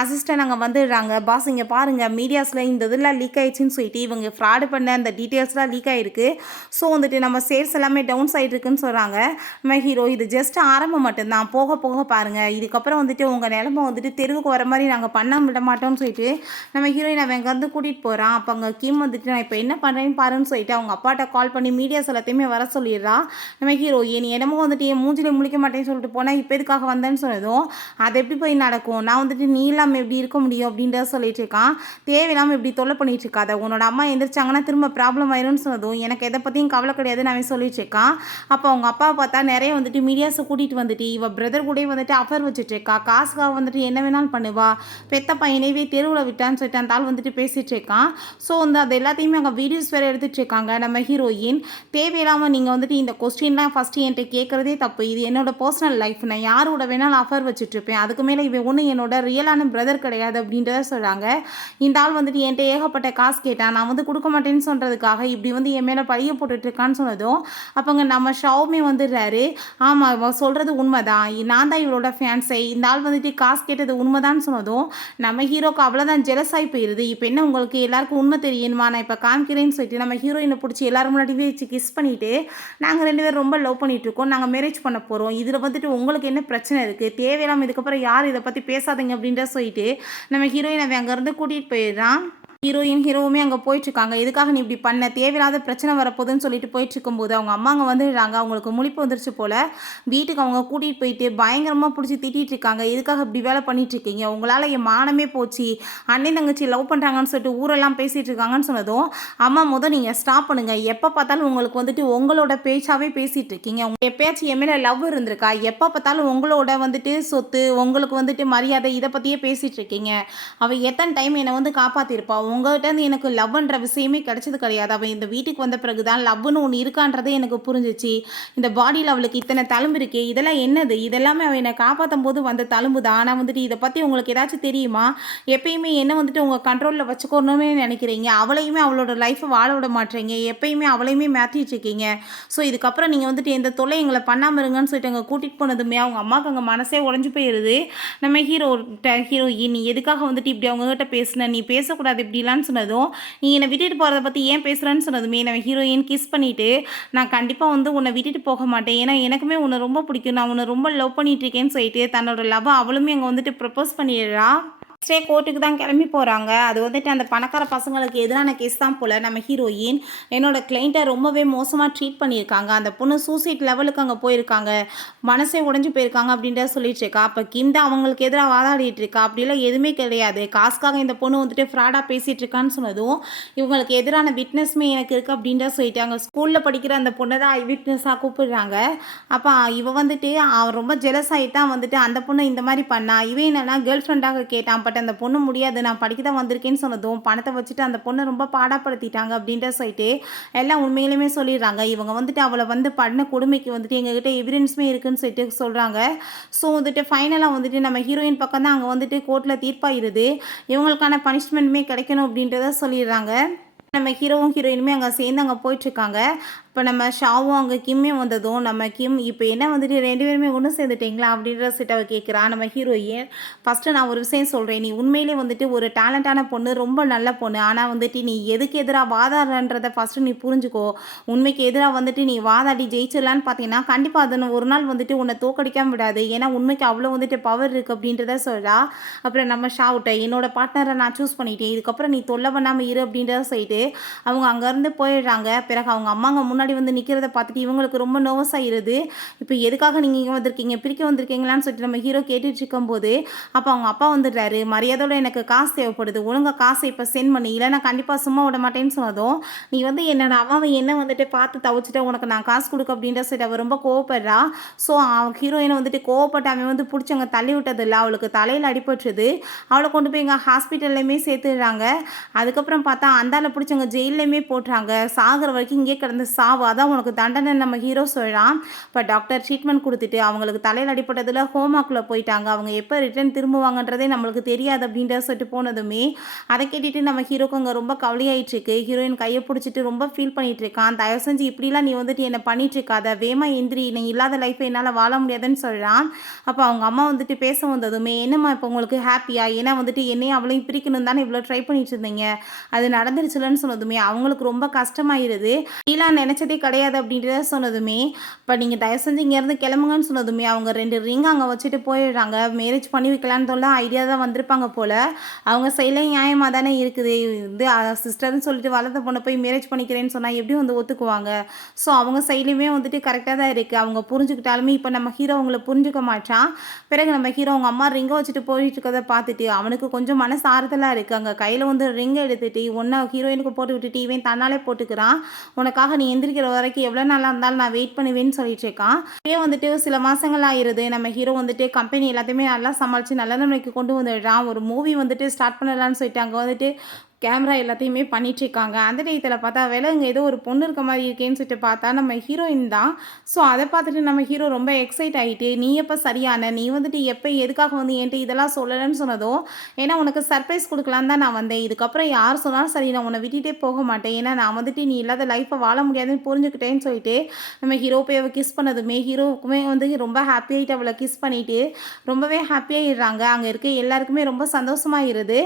அசிஸ்டன்ட் அங்கே வந்துடுறாங்க. பாஸ் இங்கே பாருங்கள், மீடியாஸில் இந்த இதெல்லாம் லீக் ஆயிடுச்சுன்னு சொல்லிட்டு இவங்க ஃப்ராடு பண்ண அந்த டீட்டெயில்ஸ்லாம் லீக் ஆகிருக்கு. ஸோ வந்துட்டு நம்ம சேல்ஸ் எல்லாமே டவுன் சைடு இருக்குன்னு சொல்கிறாங்க. நம்ம ஹீரோ இது ஜஸ்ட் ஆரம்பம் மட்டும்தான், போக போக பாருங்கள், இதுக்கப்புறம் வந்துட்டு உங்கள் நிலமை வந்துட்டு தெருவுக்கு வர மாதிரி நாங்கள் பண்ண விட மாட்டோம்னு சொல்லிட்டு நம்ம ஹீரோயின் அவன் அங்கேருந்து கூட்டிகிட்டு போகிறான். அப்போ அங்கே கிம் வந்துட்டு நான் இப்போ என்ன பண்ணுறேன்னு பாருன்னு சொல்லிட்டு அவங்க அப்பாட்ட கால் பண்ணி மீடியாஸ் எல்லாத்தையுமே வர சொல்லிடுறா. நம்ம ஹீரோயின் என்னமோ வந்துட்டு என் மூஞ்சிலே முழிக்க மாட்டேன்னு சொல்லிட்டு போனால் இப்போ எதுக்காக வந்தேன்னு சொன்னதும் அது எப்படி போய் நடக்கும், நான் வந்துட்டு நீ இல்லாமல் எப்படி இருக்க முடியும் அப்படின்றத சொல்லிட்டு இருக்கான். தேவையில்லாமல் இப்படி தொல்லை பண்ணிட்டு இருக்காத, உன்னோட அம்மா எந்திரிச்சாங்கன்னா திரும்ப ப்ராப்ளம் ஆயிரும்னு சொன்னதும் எனக்கு எதை பற்றியும் கவலை கிடையாதுன்னு அவன் சொல்லிட்டு இருக்கான். அப்போ அவங்க அப்பாவை பார்த்தா நிறைய வந்துட்டு மீடியாஸை கூட்டிகிட்டு வந்துட்டு இவ பிரதர் கூட வந்துட்டு அஃபர் வச்சுட்டு இருக்கா, காசுக்காக வந்துட்டு என்ன வேணாலும் பண்ணுவா, பெத்த பையனைவே தெருவில் விட்டான்னு சொல்லிட்டு அந்த ஆள் வந்துட்டு பேசிகிட்டு இருக்கான். ஸோ வந்து அது எல்லாத்தையுமே அங்கே வீடியோஸ் வேறு எடுத்துகிட்டு இருக்காங்க. நம்ம ஹீரோயின் தேவையில்லாமல் நீங்கள் வந்துட்டு இந்த கொஸ்டின்லாம் ஃபஸ்ட்டு என்கிட்ட கேட்குறதே தப்பு, இது என்னோட பர்சனல் லைஃப், நான் யாரோட வேணாலும் அஃபர் வச்சுட்ருப்பேன், அதுக்கு மேலே இவன் ஒன்றும் என்னோட ரியலான பிரதர் கிடையாது அப்படின்றத சொல்கிறாங்க. இந்த ஆள் வந்துட்டு என்கிட்ட ஏகப்பட்ட காசு கேட்டான், நான் வந்து கொடுக்க மாட்டேன்னு சொல்கிறதுக்காக இப்படி வந்து என் மேலே பழிய போட்டுட்ருக்கான்னு சொன்னதும் அப்போங்க நம்ம ஷாவுமே வந்துடுறாரு. ஆமாம் இவன் சொல்கிறது உண்மைதான், நான் தான் இவளோட ஃபேன்ஸை, இந்த ஆள் வந்துட்டு காசு கேட்டது உண்மைதான்னு சொன்னதும் நம்ம ஹீரோக்கு அவ்வளோதான் ஜெலஸ் ஆகி போயிடுது. இப்போ என்ன உங்களுக்கு எல்லாருக்கும் உண்மை தெரியணுமா, நான் இப்போ காமிக்கிறேன்னு சொல்லிட்டு நம்ம ஹீரோயினை பிடிச்சி எல்லாரும் முன்னாடியே வச்சு கிஸ் பண்ணிவிட்டு நாங்கள் 2 பேரும் ரொம்ப லவ் பண்ணிகிட்ருக்கோம், நாங்கள் மேரேஜ் பண்ண போகிறோம், இதில் வந்துட்டு உங்களுக்கு என்ன பிரச்சனை இருக்குது, தேவையில்லாமல் இதுக்கப்புறம் யார் இதை பற்றி பேசாதீங்க அப்படின்ற சொல்லிட்டு நம்ம ஹீரோயினை அங்கேருந்து கூட்டிகிட்டு போயிடுறான். ஹீரோவுமே அங்கே போயிட்டுருக்காங்க. எதுக்காக நீ இப்படி பண்ண, தேவையில்லாத பிரச்சனை வரப்போகுதுன்னு சொல்லிட்டு போயிட்டுருக்கும்போது அவங்க அம்மா அங்கே வந்துடுறாங்க. அவங்களுக்கு முழிப்பு வந்துருச்சு போல். வீட்டுக்கு அவங்க கூட்டிகிட்டு போயிட்டு பயங்கரமாக பிடிச்சி திட்டிகிட்டு இருக்காங்க. எதுக்காக இப்படி வேலை பண்ணிகிட்ருக்கீங்க, உங்களால் என் மானமே போச்சு, அண்ணன் தங்கச்சி லவ் பண்ணுறாங்கன்னு சொல்லிட்டு ஊரெல்லாம் பேசிகிட்டு இருக்காங்கன்னு சொன்னதும் அம்மா நீங்கள் ஸ்டாப் பண்ணுங்கள், எப்போ பார்த்தாலும் உங்களுக்கு வந்துட்டு உங்களோட பேச்சாகவே பேசிகிட்டு இருக்கீங்க, உங்கள் எப்பயாச்சும் என் மேலே லவ் இருந்திருக்கா, எப்போ பார்த்தாலும் உங்களோட வந்துட்டு சொத்து உங்களுக்கு வந்துட்டு மரியாதை இதை பற்றியே பேசிகிட்டு இருக்கீங்க, அவள் எத்தனை டைம் என்னை வந்து காப்பாற்றிருப்பா, உங்கள்கிட்ட இருந்து எனக்கு லவ்ன்ற விஷயமே கிடைச்சது கிடையாது, அவள் இந்த வீட்டுக்கு வந்த பிறகு தான் லவ்னு ஒன்று இருக்கான்றதே எனக்கு புரிஞ்சிச்சு, இந்த பாடியில் அவளுக்கு இத்தனை தழும்பு இருக்கே, இதெல்லாம் என்னது, இதெல்லாமே அவள் என்னை காப்பாற்றும் போது வந்த தழும்பு தான், ஆனால் வந்துட்டு இதை பற்றி உங்களுக்கு ஏதாச்சும் தெரியுமா, எப்பயுமே என்ன வந்துட்டு உங்கள் கண்ட்ரோலில் வச்சுக்கணும்னு நினைக்கிறீங்க, அவளையுமே அவளோட லைஃப்பை வாழ விட மாட்டேறீங்க, எப்பயுமே அவளையுமே மாற்றிட்டு இருக்கீங்க, ஸோ இதுக்கப்புறம் நீங்கள் வந்துட்டு எந்த தொல்லை எங்களை பண்ணாமல் இருங்கன்னு சொல்லிட்டு அங்கே கூட்டிகிட்டு போனதுமே அவங்க அம்மாவுக்கு அங்கே மனசே உடஞ்சி போயிடுது. நம்ம ஹீரோயின் நீ எதுக்காக வந்துட்டு இப்படி அவங்ககிட்ட பேசுன, நீ பேசக்கூடாது இப்படிலான்னு சொன்னதும் நீ என்னை விட்டுட்டு போகிறத பற்றி ஏன் பேசுகிறேன்னு சொன்னதுமே நம்ம ஹீரோயின் கிஸ் பண்ணிவிட்டு நான் கண்டிப்பாக வந்து உன்னை விட்டுட்டு போக மாட்டேன், ஏன்னா எனக்குமே உன்னை ரொம்ப பிடிக்கும், நான் உன்னை ரொம்ப லவ் பண்ணிட்டு இருக்கேன்னு சொல்லிட்டு தன்னோட லவ் அவளுமே அங்கே வந்துட்டு ப்ரப்போஸ் பண்ணிடுறா. நெக்ஸ்ட் கோர்ட்டுக்கு தான் கிளம்பி போகிறாங்க. அது வந்துட்டு அந்த பணக்கார பசங்களுக்கு எதிரான கேஸ் தான் போல். நம்ம ஹீரோயின் என்னோட கிளைண்ட்டை ரொம்பவே மோசமாக ட்ரீட் பண்ணியிருக்காங்க, அந்த பொண்ணு சூசைட் லெவலுக்கு அங்கே போயிருக்காங்க, மனசே உடஞ்சி போயிருக்காங்க அப்படின்றத சொல்லிட்டு இருக்கா. அப்போ கிம் தான் அவங்களுக்கு எதிராக வாதாடிட்டு இருக்கா. அப்படிலாம் எதுவுமே கிடையாது, காசுக்காக இந்த பொண்ணு வந்துட்டு ஃப்ராடாக பேசிகிட்டு இருக்கான்னு சொன்னதும் இவங்களுக்கு எதிரான விட்னஸ்மே எனக்கு இருக்குது அப்படின்றத சொல்லிட்டாங்க. ஸ்கூலில் படிக்கிற அந்த பொண்ணை தான் ஐ விட்னஸாக கூப்பிடுறாங்க. அப்போ இவ வந்துட்டு அவன் ரொம்ப ஜெலஸ் ஆகிட்டான், வந்துட்டு அந்த பொண்ணை இந்த மாதிரி பண்ணா, இவன் என்னன்னா கேர்ள் ஃப்ரெண்டாக கேட்டான், பட் அந்த பொண்ணு முடியாது, நான் படிக்க தான் வந்திருக்கேன்னு சொன்னதும் பணத்தை வச்சுட்டு அந்த பொண்ணை ரொம்ப பாடாப்படுத்திட்டாங்க அப்படின்ற சொல்லிட்டு எல்லாம் உண்மையிலுமே சொல்லிடுறாங்க. இவங்க வந்துட்டு அவளை வந்து பண்ண கொடுமைக்கு வந்துட்டு எங்ககிட்ட எவிடன்ஸுமே இருக்குன்னு சொல்லிட்டு சொல்கிறாங்க. ஸோ வந்துட்டு ஃபைனலாக வந்துட்டு நம்ம ஹீரோயின் பக்கம் தான் அங்கே வந்துட்டு கோர்ட்டில் தீர்ப்பாயிருது, இவங்களுக்கான பனிஷ்மெண்ட்டுமே கிடைக்கணும் அப்படின்றத சொல்லிடுறாங்க. நம்ம ஹீரோயினுமே அங்கே சேர்ந்து அங்கே போயிட்டுருக்காங்க. இப்போ நம்ம ஷாவும் அங்கே கிம்மே வந்ததும் நம்ம கிம் இப்போ என்ன வந்துட்டு 2 பேருமே ஒன்று சேர்ந்துட்டிங்களா அப்படின்ற சிட்டவை கேட்குறா. நம்ம ஹீரோயின் ஃபஸ்ட்டு நான் ஒரு விஷயம் சொல்கிறேன், நீ உண்மையிலே வந்துட்டு ஒரு டேலண்டான பொண்ணு, ரொம்ப நல்ல பொண்ணு, ஆனால் வந்துட்டு நீ எதுக்கு எதிராக வாதாடுறன்றதை ஃபஸ்ட்டு நீ புரிஞ்சுக்கோ, உண்மைக்கு எதிராக வந்துட்டு நீ வாதாடி ஜெயிச்சிடலான்னு பார்த்தீங்கன்னா கண்டிப்பாக அது ஒரு நாள் வந்துட்டு உன்னை தோக்கடிக்காமல் விடாது, ஏன்னா உண்மைக்கு அவ்வளோ வந்துட்டு பவர் இருக்குது அப்படின்றத சொல்கிறா. அப்புறம் நம்ம ஷாவுட்ட என்னோட பார்ட்னரை நான் சூஸ் பண்ணிட்டேன், இதுக்கப்புறம் நீ தொல்லை பண்ணாமல் இரு அப்படின்றத சொல்லிட்டு அவங்க அங்கேருந்து போயிடுறாங்க. பிறகு அவங்க அம்மாங்க முன்னாடி வந்து நிற்கிறத பார்த்துட்டு இவங்களுக்கு ரொம்ப நர்வஸ் ஆகிடுது. இப்போ எதுக்காக நீங்கள் இங்கே வந்திருக்கீங்க, பிரிக்க வந்திருக்கீங்களான்னு சொல்லிட்டு நம்ம ஹீரோ கேட்டுட்டு இருக்கும்போது அப்போ அவங்க அப்பா வந்துடுறாரு. மரியாதையோட எனக்கு காசு தேவைப்படுது, ஒழுங்காக காசை இப்போ சென்ட் பண்ணி, இல்லை நான் கண்டிப்பாக சும்மா விட மாட்டேன்னு சொன்னதும் நீ வந்து என்னோட அவன் என்ன வந்துட்டு பார்த்து தவிச்சிட்ட, உனக்கு நான் காசு கொடுக்க அப்படின்ற சொல்லிட்டு அவள் ரொம்ப கோவப்படுறா. ஸோ அவன் ஹீரோயினை வந்துட்டு கோவப்பட்டு அவன் வந்து பிடிச்சவங்க தள்ளி விட்டதில்லை, அவளுக்கு தலையில் அடிபட்டுருது, அவளை கொண்டு போய் எங்கள் ஹாஸ்பிட்டல்லையுமே சேர்த்துடுறாங்க. அதுக்கப்புறம் பார்த்தா அந்தால பிடிச்சவங்க ஜெயிலையுமே போட்டுறாங்க, சாகிற வரைக்கும் இங்கே கிடந்து சாவு அதான் உனக்கு தண்டனை நம்ம ஹீரோ சொல்கிறான். இப்போ டாக்டர் ட்ரீட்மெண்ட் கொடுத்துட்டு அவங்களுக்கு தலையில் அடிப்பட்டதில் ஹோமாக்குள்ளே போயிட்டாங்க. அவங்க எப்போ ரிட்டர்ன் திரும்புவாங்கன்றதே நம்மளுக்கு தெரியாது அப்படின்ற சொல்லிட்டு போனதுமே அதை கேட்டுட்டு நம்ம ஹீரோக்கு அங்கே ரொம்ப கவலையாயிட்டு இருக்கு. ஹீரோயின் கையை பிடிச்சிட்டு ரொம்ப ஃபீல் பண்ணிட்டு இருக்கான். தயவு செஞ்சு இப்படிலாம் நீ வந்துட்டு என்னை பண்ணிட்டு இருக்காத, வேமா எந்திரி, நீ இல்லாத லைஃப்பை என்னால் வாழ முடியாதுன்னு சொல்கிறான். அப்போ அவங்க அம்மா வந்துட்டு பேச வந்ததுமே என்னம்மா இப்போ உங்களுக்கு ஹாப்பியா, ஏன்னா வந்துட்டு என்னையும் அவளையும் பிரிக்கணும் தானே இவ்வளோ ட்ரை பண்ணிட்டு இருந்தீங்க, அது நடந்துருச்சுலன்னு சொன்னதுமே அவங்களுக்கு ரொம்ப கஷ்டமாயிருது. நீலாம் நினச்சதே கிடையாது அப்படின்றத சொன்னதுமே இப்போ நீங்கள் தயவு செஞ்சு இங்கேருந்து கிளம்புங்கன்னு சொன்னதுமே அவங்க 2 ரிங் அங்கே வச்சுட்டு போயிடுறாங்க. மேரேஜ் பண்ணி வைக்கலான்னு சொல்ல ஐடியா தான் வந்திருப்பாங்க போல். அவங்க சைடில் நியாயமாக தானே இருக்குது. இது சிஸ்டர்னு சொல்லிட்டு வளர்த்த பொண்ணை போய் மேரேஜ் பண்ணிக்கிறேன்னு சொன்னால் எப்படி வந்து ஒத்துக்குவாங்க? ஸோ அவங்க சைட்லேயுமே வந்துட்டு கரெக்டாக தான் இருக்குது. அவங்க புரிஞ்சுக்கிட்டாலுமே இப்போ நம்ம ஹீரோ அவங்கள புரிஞ்சுக்க மாட்டான். பிறகு நம்ம ஹீரோ அவங்க அம்மா ரிங்கை வச்சுட்டு போயிட்டு இருக்கதை பார்த்துட்டு அவனுக்கு கொஞ்சம் மனசு ஆறுதலாக இருக்குது. அங்கே கையில் வந்து ரிங்கை எடுத்துட்டு ஒன்றா ஹீரோயினுக்கு போட்டு விட்டுட்டு இவன் தன்னாலே போட்டுக்கிறான். உனக்காக நீ எந்திரிக்கிற வரைக்கும் எவ்வளோ நாளாக இருந்தாலும் நான் வெயிட் பண்ணுவேன்னு சொல்லிட்டு இருக்கான். இதே வந்துட்டு சில மாதங்கள் ஆயிடுது. நம்ம ஹீரோ வந்துட்டு கம்பெனி எல்லாத்தையுமே நல்லா சமாளித்து நல்ல நிலைமைக்கு கொண்டு வந்துடுறான். ஒரு மூவி வந்துட்டு ஸ்டார்ட் பண்ணலான்னு சொல்லிட்டு அங்கே வந்துட்டு கேமரா எல்லாத்தையுமே பண்ணிகிட்ருக்காங்க. அந்த டயத்தில் பார்த்தா இங்கே ஏதோ ஒரு பொண்ணு இருக்க மாதிரி இருக்கேன்னு சொல்லிட்டு பார்த்தா நம்ம ஹீரோயின் தான். ஸோ அதை பார்த்துட்டு நம்ம ஹீரோ ரொம்ப எக்ஸைட் ஆகிட்டு, நீ எப்போ சரியான, நீ வந்துட்டு எப்போ எதுக்காக வந்து என்கிட்ட இதெல்லாம் சொல்லலைன்னு சொன்னதோ, ஏன்னா உனக்கு சர்ப்ரைஸ் கொடுக்கலான்னு தான் நான் வந்தேன். இதுக்கப்புறம் யார் சொன்னாலும் சரி நான் உன்னை விட்டுட்டே போக மாட்டேன். ஏன்னா நான் வந்துட்டு நீ இல்லாத லைஃப்பை வாழ முடியாதுன்னு புரிஞ்சுக்கிட்டேன்னு சொல்லிட்டு நம்ம ஹீரோ போய் அவள் கிஸ் பண்ணதுமே ஹீரோவுக்குமே வந்து ரொம்ப ஹாப்பியாகிட்டு அவளை கிஸ் பண்ணிவிட்டு ரொம்பவே ஹாப்பியாகிடுறாங்க. அங்கே இருக்க எல்லாருக்குமே ரொம்ப சந்தோஷமாகிடுது.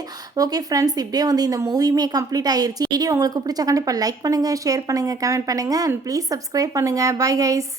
ஓகே ஃப்ரெண்ட்ஸ், இப்படியே வந்து இந்த மூவியுமே கம்ப்ளீட் ஆயிருச்சு. வீடியோ உங்களுக்கு பிடிச்சா கண்டிப்பாக லைக் பண்ணுங்கள், ஷேர் பண்ணுங்கள், கமெண்ட் பண்ணுங்கள் அண்ட் ப்ளீஸ் சப்ஸ்கிரைப் பண்ணுங்கள். Bye guys.